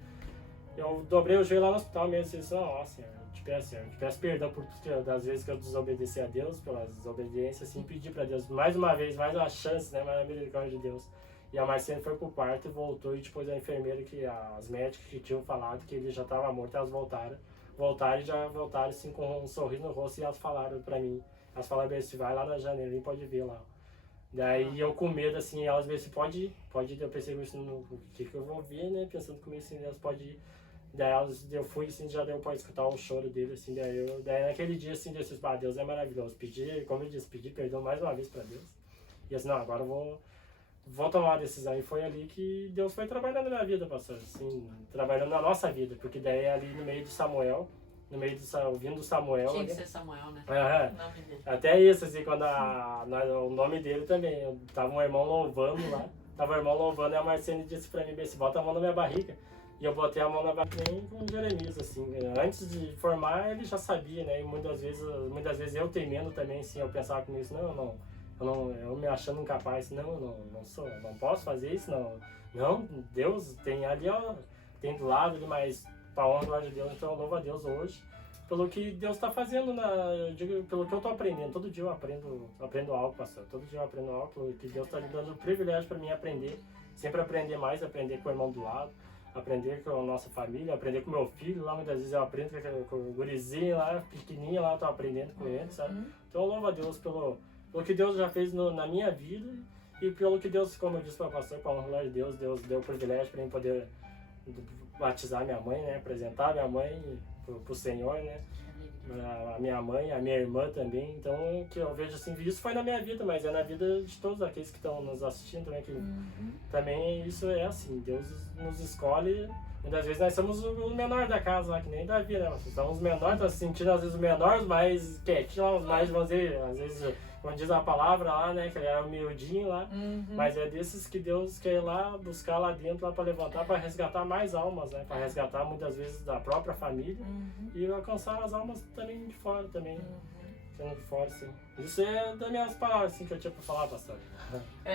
eu dobrei o joelho lá no hospital mesmo, assim, nossa, Senhor, eu te peço perdão por tudo das vezes que eu desobedeci a Deus, pelas desobediências, assim, pedi pra Deus mais uma vez, mais uma chance, né, mais a misericórdia de Deus. E a Marcene foi pro parto e voltou, e depois a enfermeira, as médicas que tinham falado que ele já estava morto, elas voltaram e já voltaram assim com um sorriso no rosto, e elas falaram pra mim, bem, se vai lá na janela e pode ver lá. Daí eu com medo, assim, elas veem se pode ir, eu pensei no que eu vou ver, né, pensando comigo assim, elas podem ir. Daí eu fui, assim, já deu pra escutar o choro dele, assim, daí naquele dia, assim, Deus é maravilhoso, como eu disse, pedi perdão mais uma vez pra Deus, e assim, não, agora eu vou tomar uma decisão, e foi ali que Deus foi trabalhando na minha vida, pastor, assim, trabalhando na nossa vida, porque daí ali no meio do Samuel, ouvindo o Samuel... Tinha que ser Samuel, né? O nome dele. Até isso, assim, quando o nome dele também, tava um irmão louvando lá, e a Marcene disse pra mim, se bota a mão na minha barriga. E eu botei a mão na barriga com Jeremias, assim, antes de formar ele já sabia, né, e muitas vezes eu temendo também, assim, eu pensava comigo, eu me achando incapaz, não posso fazer isso, não, Deus tem ali, ó, tem do lado ali, mas pra honra e glória de Deus, então eu louvo a Deus hoje, pelo que Deus tá fazendo, pelo que eu tô aprendendo, todo dia eu aprendo algo, pastor, todo dia eu aprendo algo, pelo que Deus tá me dando o privilégio pra mim aprender, sempre aprender mais, aprender com o irmão do lado, aprender com a nossa família, aprender com o meu filho, lá muitas vezes eu aprendo com o gurizinho lá, pequenininho lá, eu tô aprendendo com ele, sabe? Então eu louvo a Deus pelo que Deus já fez na minha vida e pelo que Deus, como eu disse para o pastor, para honrar de Deus deu o privilégio para mim poder batizar minha mãe, né? Apresentar minha mãe pro Senhor, né? A minha mãe, a minha irmã também, então que eu vejo assim, isso foi na minha vida, mas é na vida de todos aqueles que estão nos assistindo também, que também isso é assim, Deus nos escolhe, muitas vezes nós somos o menor da casa lá, que nem Davi, né? Nós somos os menores, estamos se sentindo às vezes os menores, mais quietinhos, mais, vamos dizer, às vezes, como diz a palavra lá, né, que ele era humildinho lá, mas é desses que Deus quer ir lá, buscar lá dentro, lá para levantar, para resgatar mais almas, né, para resgatar muitas vezes da própria família e alcançar as almas também de fora, também, sendo de fora, assim. Isso é das minhas palavras, assim, que eu tinha para falar, pastor.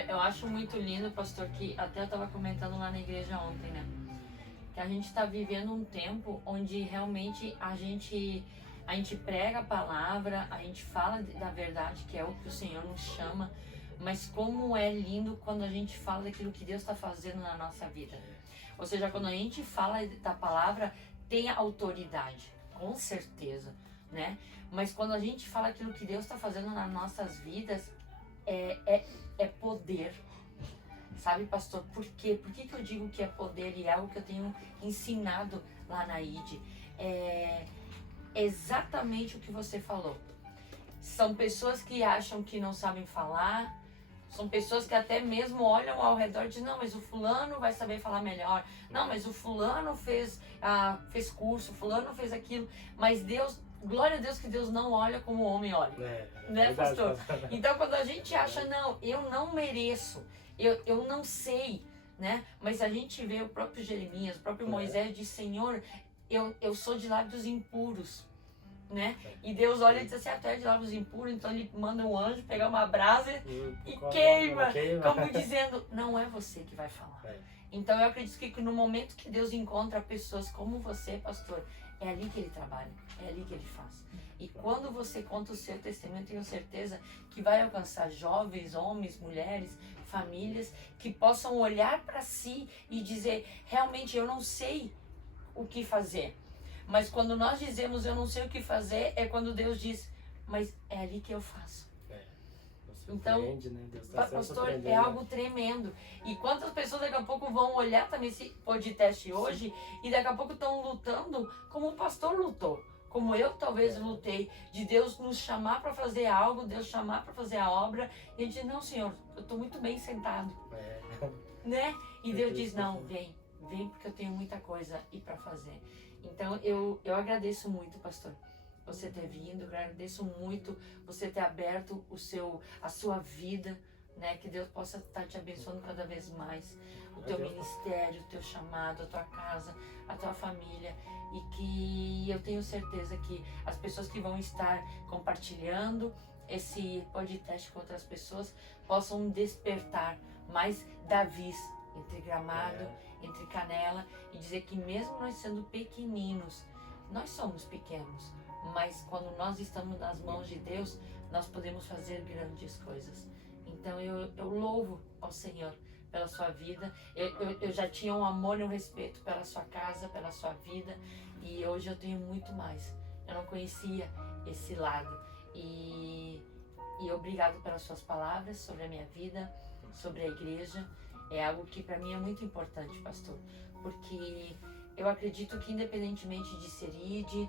Eu acho muito lindo, pastor, que até eu estava comentando lá na igreja ontem, né, que a gente está vivendo um tempo onde realmente a gente prega a palavra, a gente fala da verdade, que é o que o Senhor nos chama, mas como é lindo quando a gente fala daquilo que Deus está fazendo na nossa vida. Ou seja, quando a gente fala da palavra, tem autoridade, com certeza, né? Mas quando a gente fala aquilo que Deus está fazendo nas nossas vidas, é poder. Sabe, pastor, por quê? Por que eu digo que é poder e é algo que eu tenho ensinado lá na ID? É exatamente o que você falou. São pessoas que acham que não sabem falar, são pessoas que até mesmo olham ao redor e dizem, não, mas o fulano vai saber falar melhor. Não, mas o fulano fez curso, o fulano fez aquilo. Mas Deus, glória a Deus que Deus não olha como o homem olha. Né, pastor? Então, quando a gente acha, não, eu não mereço, eu não sei, né? Mas a gente vê o próprio Jeremias, o próprio Moisés diz, Senhor, eu sou de lábios impuros. Né? E Deus olha e diz assim, tu é de lábios impuros, então ele manda um anjo pegar uma brasa e queima, como dizendo, não é você que vai falar. Então eu acredito que no momento que Deus encontra pessoas como você, pastor, é ali que ele trabalha, é ali que ele faz. E quando você conta o seu testemunho, eu tenho certeza que vai alcançar jovens, homens, mulheres, famílias, que possam olhar para si e dizer, realmente eu não sei o que fazer. Mas quando nós dizemos eu não sei o que fazer, é quando Deus diz, mas é ali que eu faço. Então, né? Deus tá pastor, é algo tremendo. E quantas pessoas daqui a pouco vão olhar também esse podcast hoje e daqui a pouco estão lutando como o pastor lutou. Como eu talvez lutei, de Deus nos chamar para fazer algo, Deus chamar para fazer a obra, e a gente diz, não, Senhor, eu estou muito bem sentado. Né? E Deus diz, não, vem porque eu tenho muita coisa aí para fazer. Então eu agradeço muito, pastor, você ter vindo, eu agradeço muito você ter aberto a sua vida, né? Que Deus possa estar te abençoando cada vez mais, o teu ministério, o teu chamado, a tua casa, a tua família, e que eu tenho certeza que as pessoas que vão estar compartilhando esse podcast com outras pessoas possam despertar mais Davis entre Gramado, entre Canela, e dizer que mesmo nós sendo pequeninos, nós somos pequenos, mas quando nós estamos nas mãos de Deus, nós podemos fazer grandes coisas. Então eu louvo ao Senhor pela sua vida, eu já tinha um amor e um respeito pela sua casa, pela sua vida, e hoje eu tenho muito mais. Eu não conhecia esse lado, e obrigado pelas suas palavras sobre a minha vida, sobre a igreja. É algo que para mim é muito importante, pastor, porque eu acredito que independentemente de ser ID,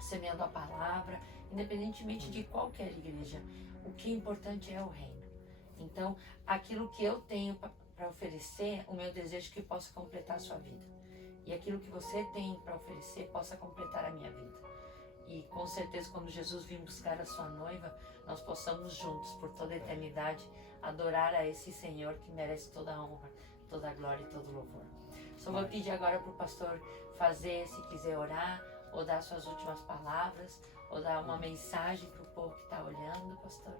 semeando a palavra, independentemente de qualquer igreja, o que é importante é o reino. Então, aquilo que eu tenho para oferecer, o meu desejo é que possa completar a sua vida. E aquilo que você tem para oferecer possa completar a minha vida. E com certeza, quando Jesus vir buscar a sua noiva, nós possamos juntos, por toda a eternidade, adorar a esse Senhor que merece toda a honra, toda a glória e todo o louvor. Só vou pedir agora para o pastor fazer, se quiser orar, ou dar suas últimas palavras, ou dar uma mensagem para o povo que está olhando, pastor.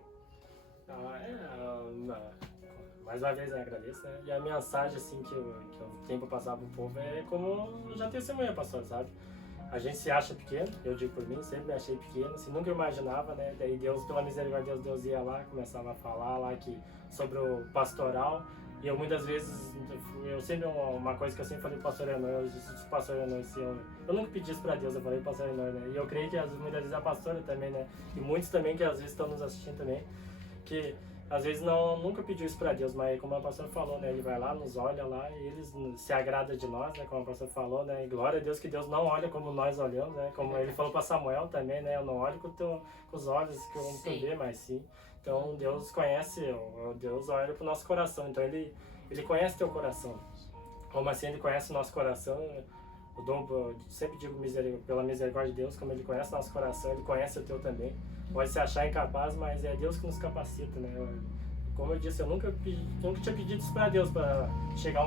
Mais uma vez eu agradeço, né? E a mensagem assim, que eu tenho para passar para o povo é como já testemunha, pastor, sabe? A gente se acha pequeno, eu digo por mim, sempre me achei pequeno, assim, nunca imaginava, né? Daí Deus, pela misericórdia de Deus, ia lá, começava a falar lá sobre o pastoral. E eu muitas vezes, eu sempre, uma coisa que eu sempre falei pro pastor Enor, eu disse pro pastor Enor, assim, eu nunca pedi isso pra Deus, eu falei pro pastor Enor, né? E eu creio que muitas vezes a pastora também, né? E muitos também que às vezes estão nos assistindo também, que às vezes nunca pediu isso pra Deus, mas como a pastora falou, né? Ele vai lá, nos olha lá e eles se agrada de nós, né? Como a pastora falou, né? E glória a Deus que Deus não olha como nós olhamos, né? Como ele falou pra Samuel também, né? Eu não olho com os olhos que o homem vê, mas sim. Então Deus conhece, Deus olha pro nosso coração, então ele conhece teu coração. Como assim ele conhece o nosso coração? Eu sempre digo pela misericórdia de Deus, como ele conhece o nosso coração, ele conhece o teu também. Pode se achar incapaz, mas é Deus que nos capacita, né? Como eu disse, eu nunca tinha pedido isso para Deus, para chegar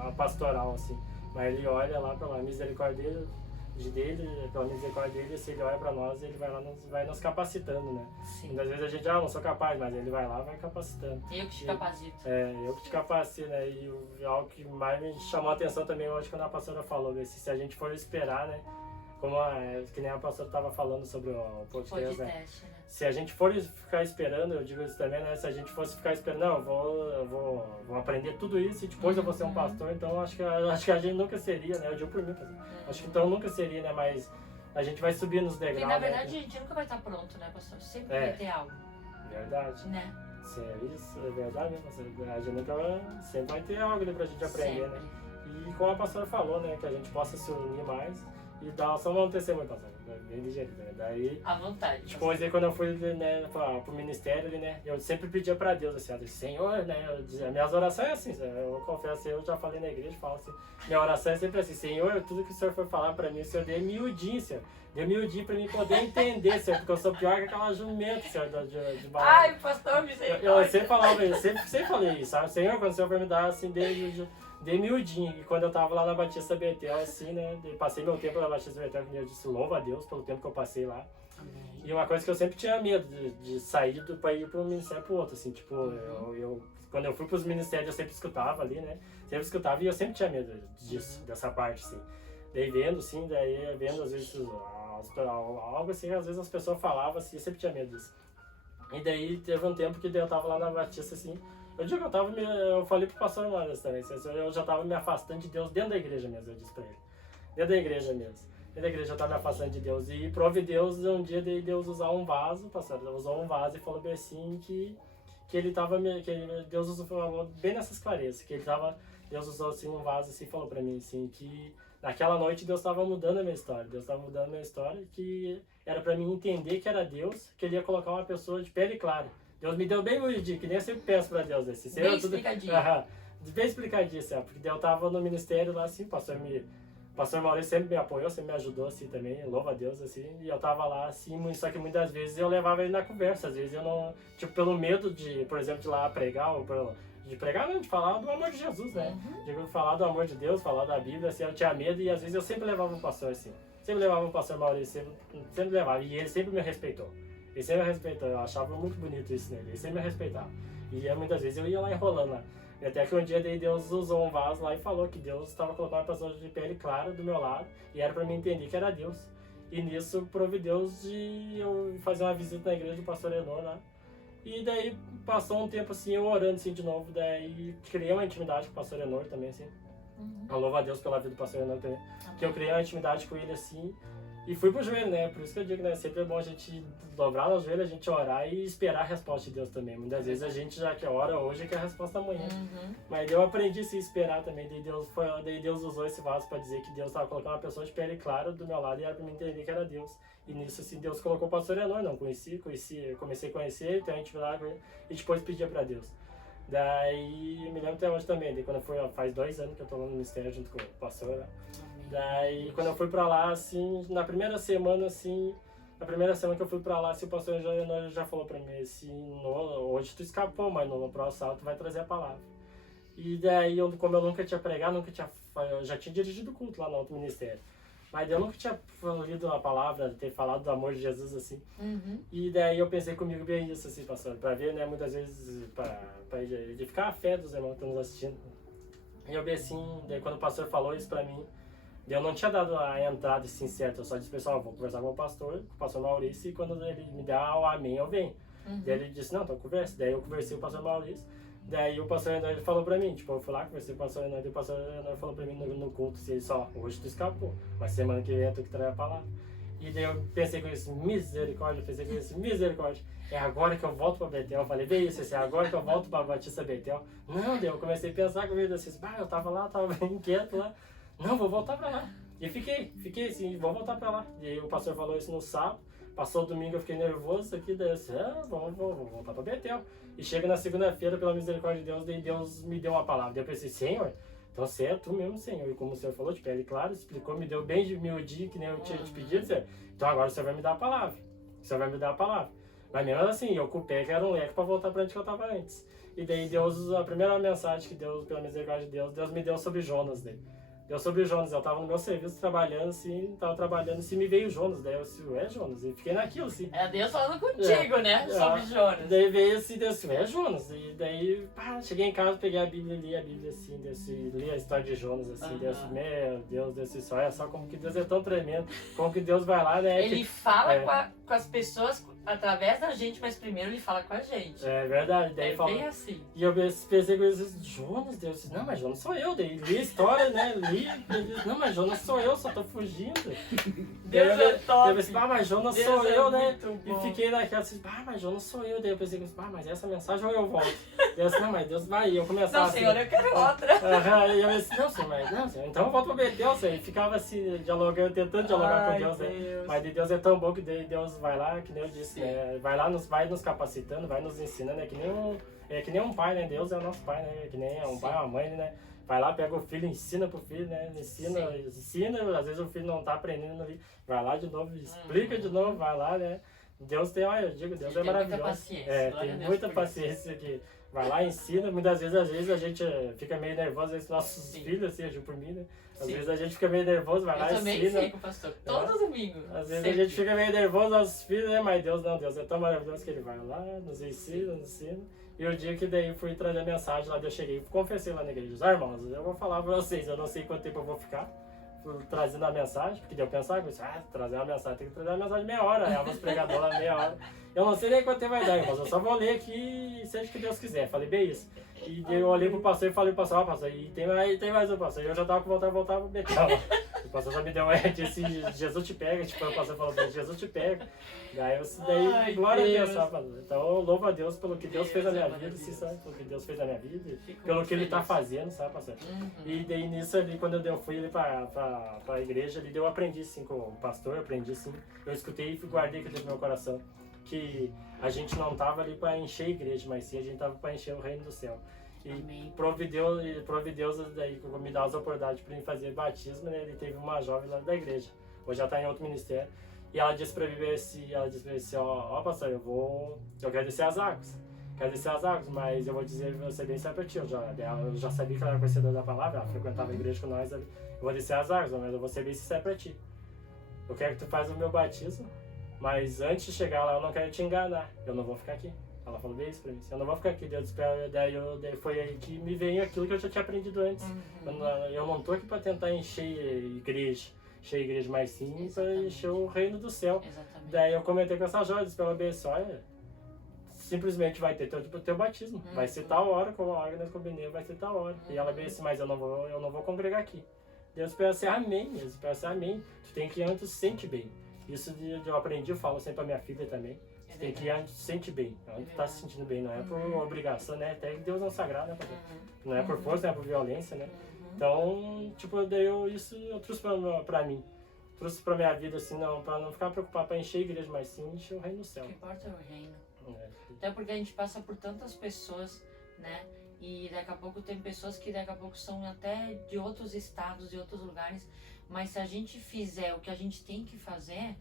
a pastoral, assim. Mas ele olha lá pela misericórdia dele, pela misericórdia dele, se ele olha para nós, ele vai lá, vai nos capacitando, né? Sim. Muitas vezes a gente, não sou capaz, mas ele vai lá e vai capacitando. Eu que te capacito. Eu que te capacito, né? E algo que mais me chamou a atenção também hoje, quando a pastora falou, se a gente for esperar, né? Como que nem a pastora estava falando sobre o podcast, né? Se a gente for ficar esperando, eu digo isso também, né? Se a gente fosse ficar esperando, não, eu vou aprender tudo isso e depois eu vou ser um pastor, então acho que a gente nunca seria, né? Eu digo por mim, acho que então nunca seria, né? Mas a gente vai subir nos degraus. E na verdade, né? A gente nunca vai estar pronto, né, pastor? Sempre vai ter algo. Verdade. Né? Sim, é isso, é verdade, né, pastora? A gente sempre vai ter algo ali pra gente aprender, Sempre. né? E como a pastora falou, né, que a gente possa se unir mais e dar só um testemunho, pastora, bem ligeiro, né? Daí, À vontade. tipo, mas aí quando eu fui, né, pro ministério ali, né, eu sempre pedia pra Deus, assim, eu disse, Senhor, né, minhas orações é assim, eu confesso, eu já falei na igreja, falo assim, minha oração é sempre assim, Senhor, tudo que o Senhor for falar pra mim, o Senhor dê miudinho, Senhor. Deu miudinho pra mim poder entender, Senhor, porque eu sou pior que aquela jumenta, Senhor, de balão. Ai, pastor, misericórdia. Eu sempre falava isso, sempre falei isso, sabe? Senhor, quando o Senhor for me dar, assim, de miudinho. E quando eu tava lá na Batista Betel, assim, né, passei meu tempo na Batista Betel, que eu disse, louva a Deus pelo tempo que eu passei lá. Amém. E uma coisa que eu sempre tinha medo, de sair pra ir pra um ministério pro outro, assim, tipo, quando eu fui pros ministérios, eu sempre escutava ali, né, sempre escutava e eu sempre tinha medo disso, dessa parte, assim. Daí vendo, assim, vendo às vezes algo assim, às vezes as pessoas falavam assim, eu sempre tinha medo disso. E daí teve um tempo que eu tava lá na Batista, assim, eu digo que eu falei pro pastor Maurício também, assim, eu já tava me afastando de Deus dentro da igreja mesmo, eu disse pra ele. Dentro da igreja mesmo. Dentro da igreja eu tava me afastando de Deus. E prove Deus, um dia de Deus usar um vaso, pastor, usou um vaso e falou bem assim que ele tava, Deus falou bem nessas clarezas, que Deus usou assim um vaso assim e falou pra mim assim que naquela noite Deus estava mudando a minha história. Deus estava mudando a minha história, que era para mim entender que era Deus, que ele ia colocar uma pessoa de pele clara. Deus me deu bem muito que nem eu sempre peço para Deus. Assim, bem explicadinho. Bem explicadinho, sabe? Porque eu estava no ministério lá, assim, pastor Maurício sempre me apoiou, sempre me ajudou, assim, também, louva a Deus, assim. E eu tava lá, assim, só que muitas vezes eu levava ele na conversa. Às vezes eu não, tipo, pelo medo de, por exemplo, de ir lá pregar, ou de pregar não, de falar do amor de Jesus, né? De falar do amor de Deus, falar da Bíblia, assim, eu tinha medo e às vezes eu sempre levava um pastor, assim. Sempre levava um pastor Maurício, sempre levava. E ele sempre me respeitou. Ele sempre me respeitou, eu achava muito bonito isso nele, ele sempre me respeitava. E muitas vezes eu ia lá enrolando lá. E até que um dia Deus usou um vaso lá e falou que Deus estava colocando uma pessoa de pele clara do meu lado e era para mim entender que era Deus. E nisso prove Deus de eu fazer uma visita na igreja do pastor Enor lá. E daí passou um tempo assim, eu orando assim de novo, daí criei uma intimidade com o pastor Enor também, assim. Eu louvo a Deus pela vida do pastor Enor também. Que eu criei uma intimidade com ele assim. E fui pro joelho, né? Por isso que eu digo, né? Sempre é bom a gente dobrar no joelho, a gente orar e esperar a resposta de Deus também. Muitas vezes a gente já quer ora hoje e quer a resposta amanhã. Mas eu aprendi a se esperar também. Daí Deus usou esse vaso para dizer que Deus estava colocando uma pessoa de pele clara do meu lado e era para me entender que era Deus. E nisso, assim, Deus colocou o pastor Enor. Não conheci, comecei a conhecer ele, ter uma intimidade com ele e depois pedia para Deus. Daí, me lembro até hoje também, daí quando faz 2 anos que eu tô lá no ministério junto com o pastor, né? Daí, quando eu fui pra lá, assim, na primeira semana que eu fui pra lá, assim, o pastor já falou pra mim, assim, hoje tu escapou, mas no próximo sábado tu vai trazer a palavra. E daí, como eu nunca tinha pregado, eu já tinha dirigido culto lá no outro ministério. Mas eu nunca tinha lido uma palavra, ter falado do amor de Jesus, assim. E daí eu pensei comigo bem isso, assim, pastor, pra ver, né, muitas vezes, pra edificar a fé dos irmãos que estão nos assistindo. E eu vi assim, daí quando o pastor falou isso pra mim, eu não tinha dado a entrada assim certa, eu só disse, pessoal, vou conversar com o pastor Maurício, e quando ele me dá o amém, eu venho. Daí ele disse, não, então conversa. Daí eu conversei com o pastor Maurício, daí o pastor Enor falou pra mim, tipo, eu fui lá, conversei com o pastor Enor, e o pastor Enor falou pra mim no culto, assim, ele só, hoje tu escapou, mas semana que vem é tu que traz a palavra. E daí eu pensei com isso, misericórdia, é agora que eu volto pra Betel. Eu falei, bem isso, assim, é agora que eu volto pra Batista Betel. Não, daí eu comecei a pensar comigo assim, eu tava lá, tava inquieto lá. Não, vou voltar pra lá. E fiquei assim, vou voltar pra lá. E aí o pastor falou isso no sábado, passou o domingo, eu fiquei nervoso aqui, daí eu disse, vou voltar pra Betel. E chega na segunda-feira, pela misericórdia de Deus, daí Deus me deu uma palavra. Daí eu pensei, Senhor, então você é tu mesmo, Senhor. E como o Senhor falou, de pele clara, explicou, me deu bem de miudinho, que nem eu tinha te pedido, Senhor. Então agora o Senhor vai me dar a palavra. O Senhor vai me dar a palavra. Mas mesmo assim, eu culpei que era um leque pra voltar pra onde que eu tava antes. E daí Deus, a primeira mensagem que Deus, pela misericórdia de Deus me deu sobre Jonas, daí. Deu sobre Jonas, eu tava no meu serviço trabalhando assim, me veio Jonas, daí eu disse, Jonas, e fiquei naquilo assim. É Deus falando contigo, né? Sobre Jonas. Daí veio assim, Deus, Jonas, e daí, cheguei em casa, peguei a Bíblia, li a Bíblia assim, li a história de Jonas assim, meu Deus, olha só como que Deus é tão tremendo, como que Deus vai lá, né? Ele fala com as pessoas através da gente, mas primeiro ele fala com a gente. É verdade. Daí É fala, bem assim. e eu pensei com eles, Jonas, Deus, não, mas Jonas sou eu. Daí li a história, né? Não, mas Jonas sou eu, só tô fugindo. Deus Daí é top. eu pensei, mas Jonas Deus sou é eu, né? muito E bom. fiquei naquela assim, mas Jonas sou eu. Daí eu pensei, mas essa mensagem ou eu volto? Daí eu disse, não, mas Deus vai. E eu começava Não, assim. Senhor, eu quero outra. E eu disse, não, senhor, mas não, senhor, então eu volto pra Betel, senhor. E ficava assim, dialogando, tentando dialogar com Ai, Deus, né? Deus. Mas de Deus é tão bom que Deus vai lá, que nem eu disse, né? Vai nos capacitando, vai nos ensinando, é que nem um pai, né? Deus é o nosso pai, né? É que nem um pai, uma mãe, né? Vai lá, pega o filho, ensina pro filho, né? Ensina, às vezes o filho não tá aprendendo ali, vai lá de novo, explica de novo, vai lá, né? Deus tem, olha, eu digo, Deus é maravilhoso. Muita paciência. É, Glória tem a Deus muita por paciência aqui. Vai lá, ensina. Muitas vezes, às vezes a gente fica meio nervoso, às vezes nossos Sim. filhos, assim, por mim, né? Às Sim. vezes a gente fica meio nervoso, vai lá Eu e também ensina. fico, pastor. Todo domingo. Às vezes Sempre. a gente fica meio nervoso, nossos filhos, né? Mas Deus não, Deus é tão maravilhoso que Ele vai lá, nos ensina, nos ensina. E o dia que daí fui trazer a mensagem lá, eu cheguei e confessei lá na igreja, irmãos, eu vou falar pra vocês, eu não sei quanto tempo eu vou ficar trazendo a mensagem, porque deu pensar, trazer uma mensagem, tem que trazer uma mensagem de meia hora, é uma pregadora meia hora. Eu não sei nem quanto tempo vai dar, irmãos, eu só vou ler aqui, seja o que Deus quiser. Falei bem isso. E eu olhei pro pastor e falei pro pastor, pastor, e tem mais um pastor. E eu já tava com vontade de voltar pro Betel. O pastor já me deu disse, Jesus te pega, tipo, o pastor falou, Jesus te pega. Daí glória Deus. a Deus, sabe? Então eu louvo a Deus pelo que Deus fez na minha vida, maravilhoso. sabe? Pelo que Deus fez na minha vida, Fico pelo muito que Ele tá feliz. fazendo, sabe, pastor? E daí nisso ali, quando eu fui ali pra igreja, ali, eu aprendi assim com o pastor, eu aprendi assim, eu escutei e guardei aquilo no meu coração, que a gente não tava ali pra encher a igreja, mas sim a gente tava pra encher o reino do céu. E Amém. prove Deus daí me dar as oportunidades para mim fazer batismo, né? Ele teve uma jovem lá da igreja, hoje já está em outro ministério, e ela disse para mim assim, ó pastor, eu quero descer as águas, mas eu vou ser bem sério pra ti, eu já sabia que ela era conhecedora da palavra, ela frequentava a igreja com nós ali, eu vou descer as águas, mas eu vou ser bem sincero pra ti, eu quero que tu faça o meu batismo, mas antes de chegar lá eu não quero te enganar, eu não vou ficar aqui. Ela falou bem isso pra mim, eu não vou ficar aqui, Deus espera. Daí foi aí que me veio aquilo que eu já tinha aprendido antes. Eu não tô aqui pra tentar encher a igreja, mas sim pra encher o reino do céu. Exatamente. Daí eu comentei com essa jovem, disse pra ela bem assim, olha, simplesmente vai ter teu batismo, vai ser tal hora, como a hora que nós combinamos, vai ser tal hora. E ela bem assim, mas eu não vou congregar aqui. Deus espera assim, amém, Deus espera assim, amém. Tu tem que ir antes, sente bem. Isso eu aprendi, eu falo sempre pra minha filha também. Tem que ir antes, sente bem. Onde tu tá se sentindo bem, não é por obrigação, né? Até que Deus não é sagrado, né? Não é por força, não é por violência, né? Então, tipo, isso eu trouxe pra mim. Trouxe pra minha vida, assim, pra não ficar preocupado pra encher a igreja, mas sim encher o reino do O céu. que importa é o reino. Até porque a gente passa por tantas pessoas, né? E daqui a pouco tem pessoas que daqui a pouco são até de outros estados, de outros lugares. Mas se a gente fizer o que a gente tem que fazer,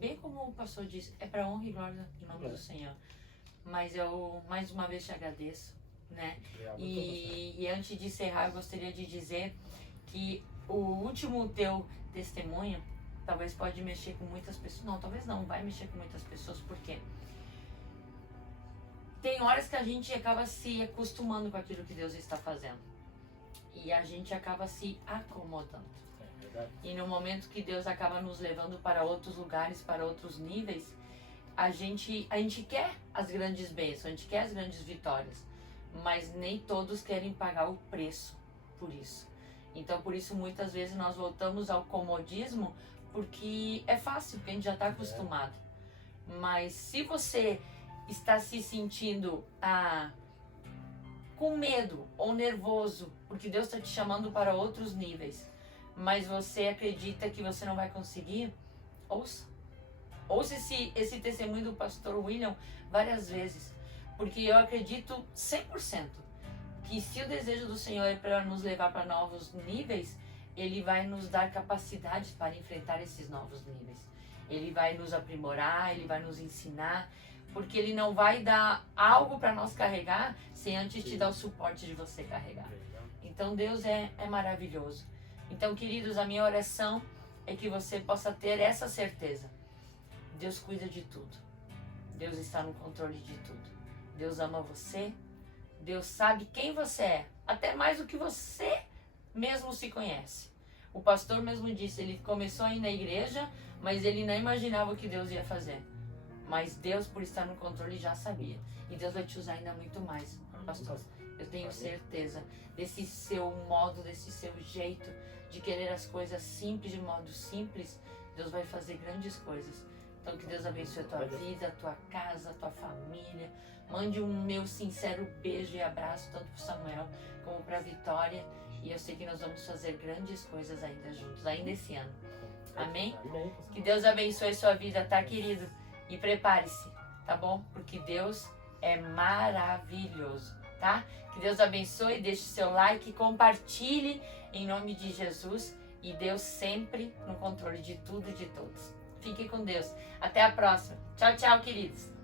bem como o pastor disse, é para honra e glória do nome do Senhor. Mas eu mais uma vez te agradeço, né? E antes de encerrar, eu gostaria de dizer que o último teu testemunho talvez pode mexer com muitas pessoas. Não, talvez não, vai mexer com muitas pessoas, porque tem horas que a gente acaba se acostumando com aquilo que Deus está fazendo. E a gente acaba se acomodando. E no momento que Deus acaba nos levando para outros lugares, para outros níveis, a gente quer as grandes bênçãos, a gente quer as grandes vitórias, mas nem todos querem pagar o preço por isso. Então, por isso, muitas vezes nós voltamos ao comodismo, porque é fácil, porque a gente já está acostumado. Mas se você está se sentindo com medo ou nervoso, porque Deus está te chamando para outros níveis, mas você acredita que você não vai conseguir, ouça esse testemunho do pastor William várias vezes, porque eu acredito 100% que se o desejo do Senhor é para nos levar para novos níveis, Ele vai nos dar capacidades para enfrentar esses novos níveis. Ele vai nos aprimorar, Ele vai nos ensinar, porque Ele não vai dar algo para nós carregar sem antes te dar o suporte de você carregar. Então Deus é maravilhoso. Então, queridos, a minha oração é que você possa ter essa certeza. Deus cuida de tudo. Deus está no controle de tudo. Deus ama você. Deus sabe quem você é, até mais do que você mesmo se conhece. O pastor mesmo disse, ele começou a ir na igreja, mas ele não imaginava o que Deus ia fazer. Mas Deus, por estar no controle, já sabia. E Deus vai te usar ainda muito mais, pastor. Eu tenho certeza desse seu modo, desse seu jeito de querer as coisas simples, de modo simples. Deus vai fazer grandes coisas. Então que Deus abençoe a tua vida, a tua casa, a tua família. Mande um meu sincero beijo e abraço, tanto para Samuel como para Vitória. E eu sei que nós vamos fazer grandes coisas ainda juntos, ainda esse ano. Amém? Que Deus abençoe a sua vida, tá, querido? E prepare-se, tá bom? Porque Deus é maravilhoso, tá? Que Deus abençoe, deixe seu like, compartilhe em nome de Jesus. E Deus sempre no controle de tudo e de todos. Fique com Deus. Até a próxima. Tchau, tchau, queridos.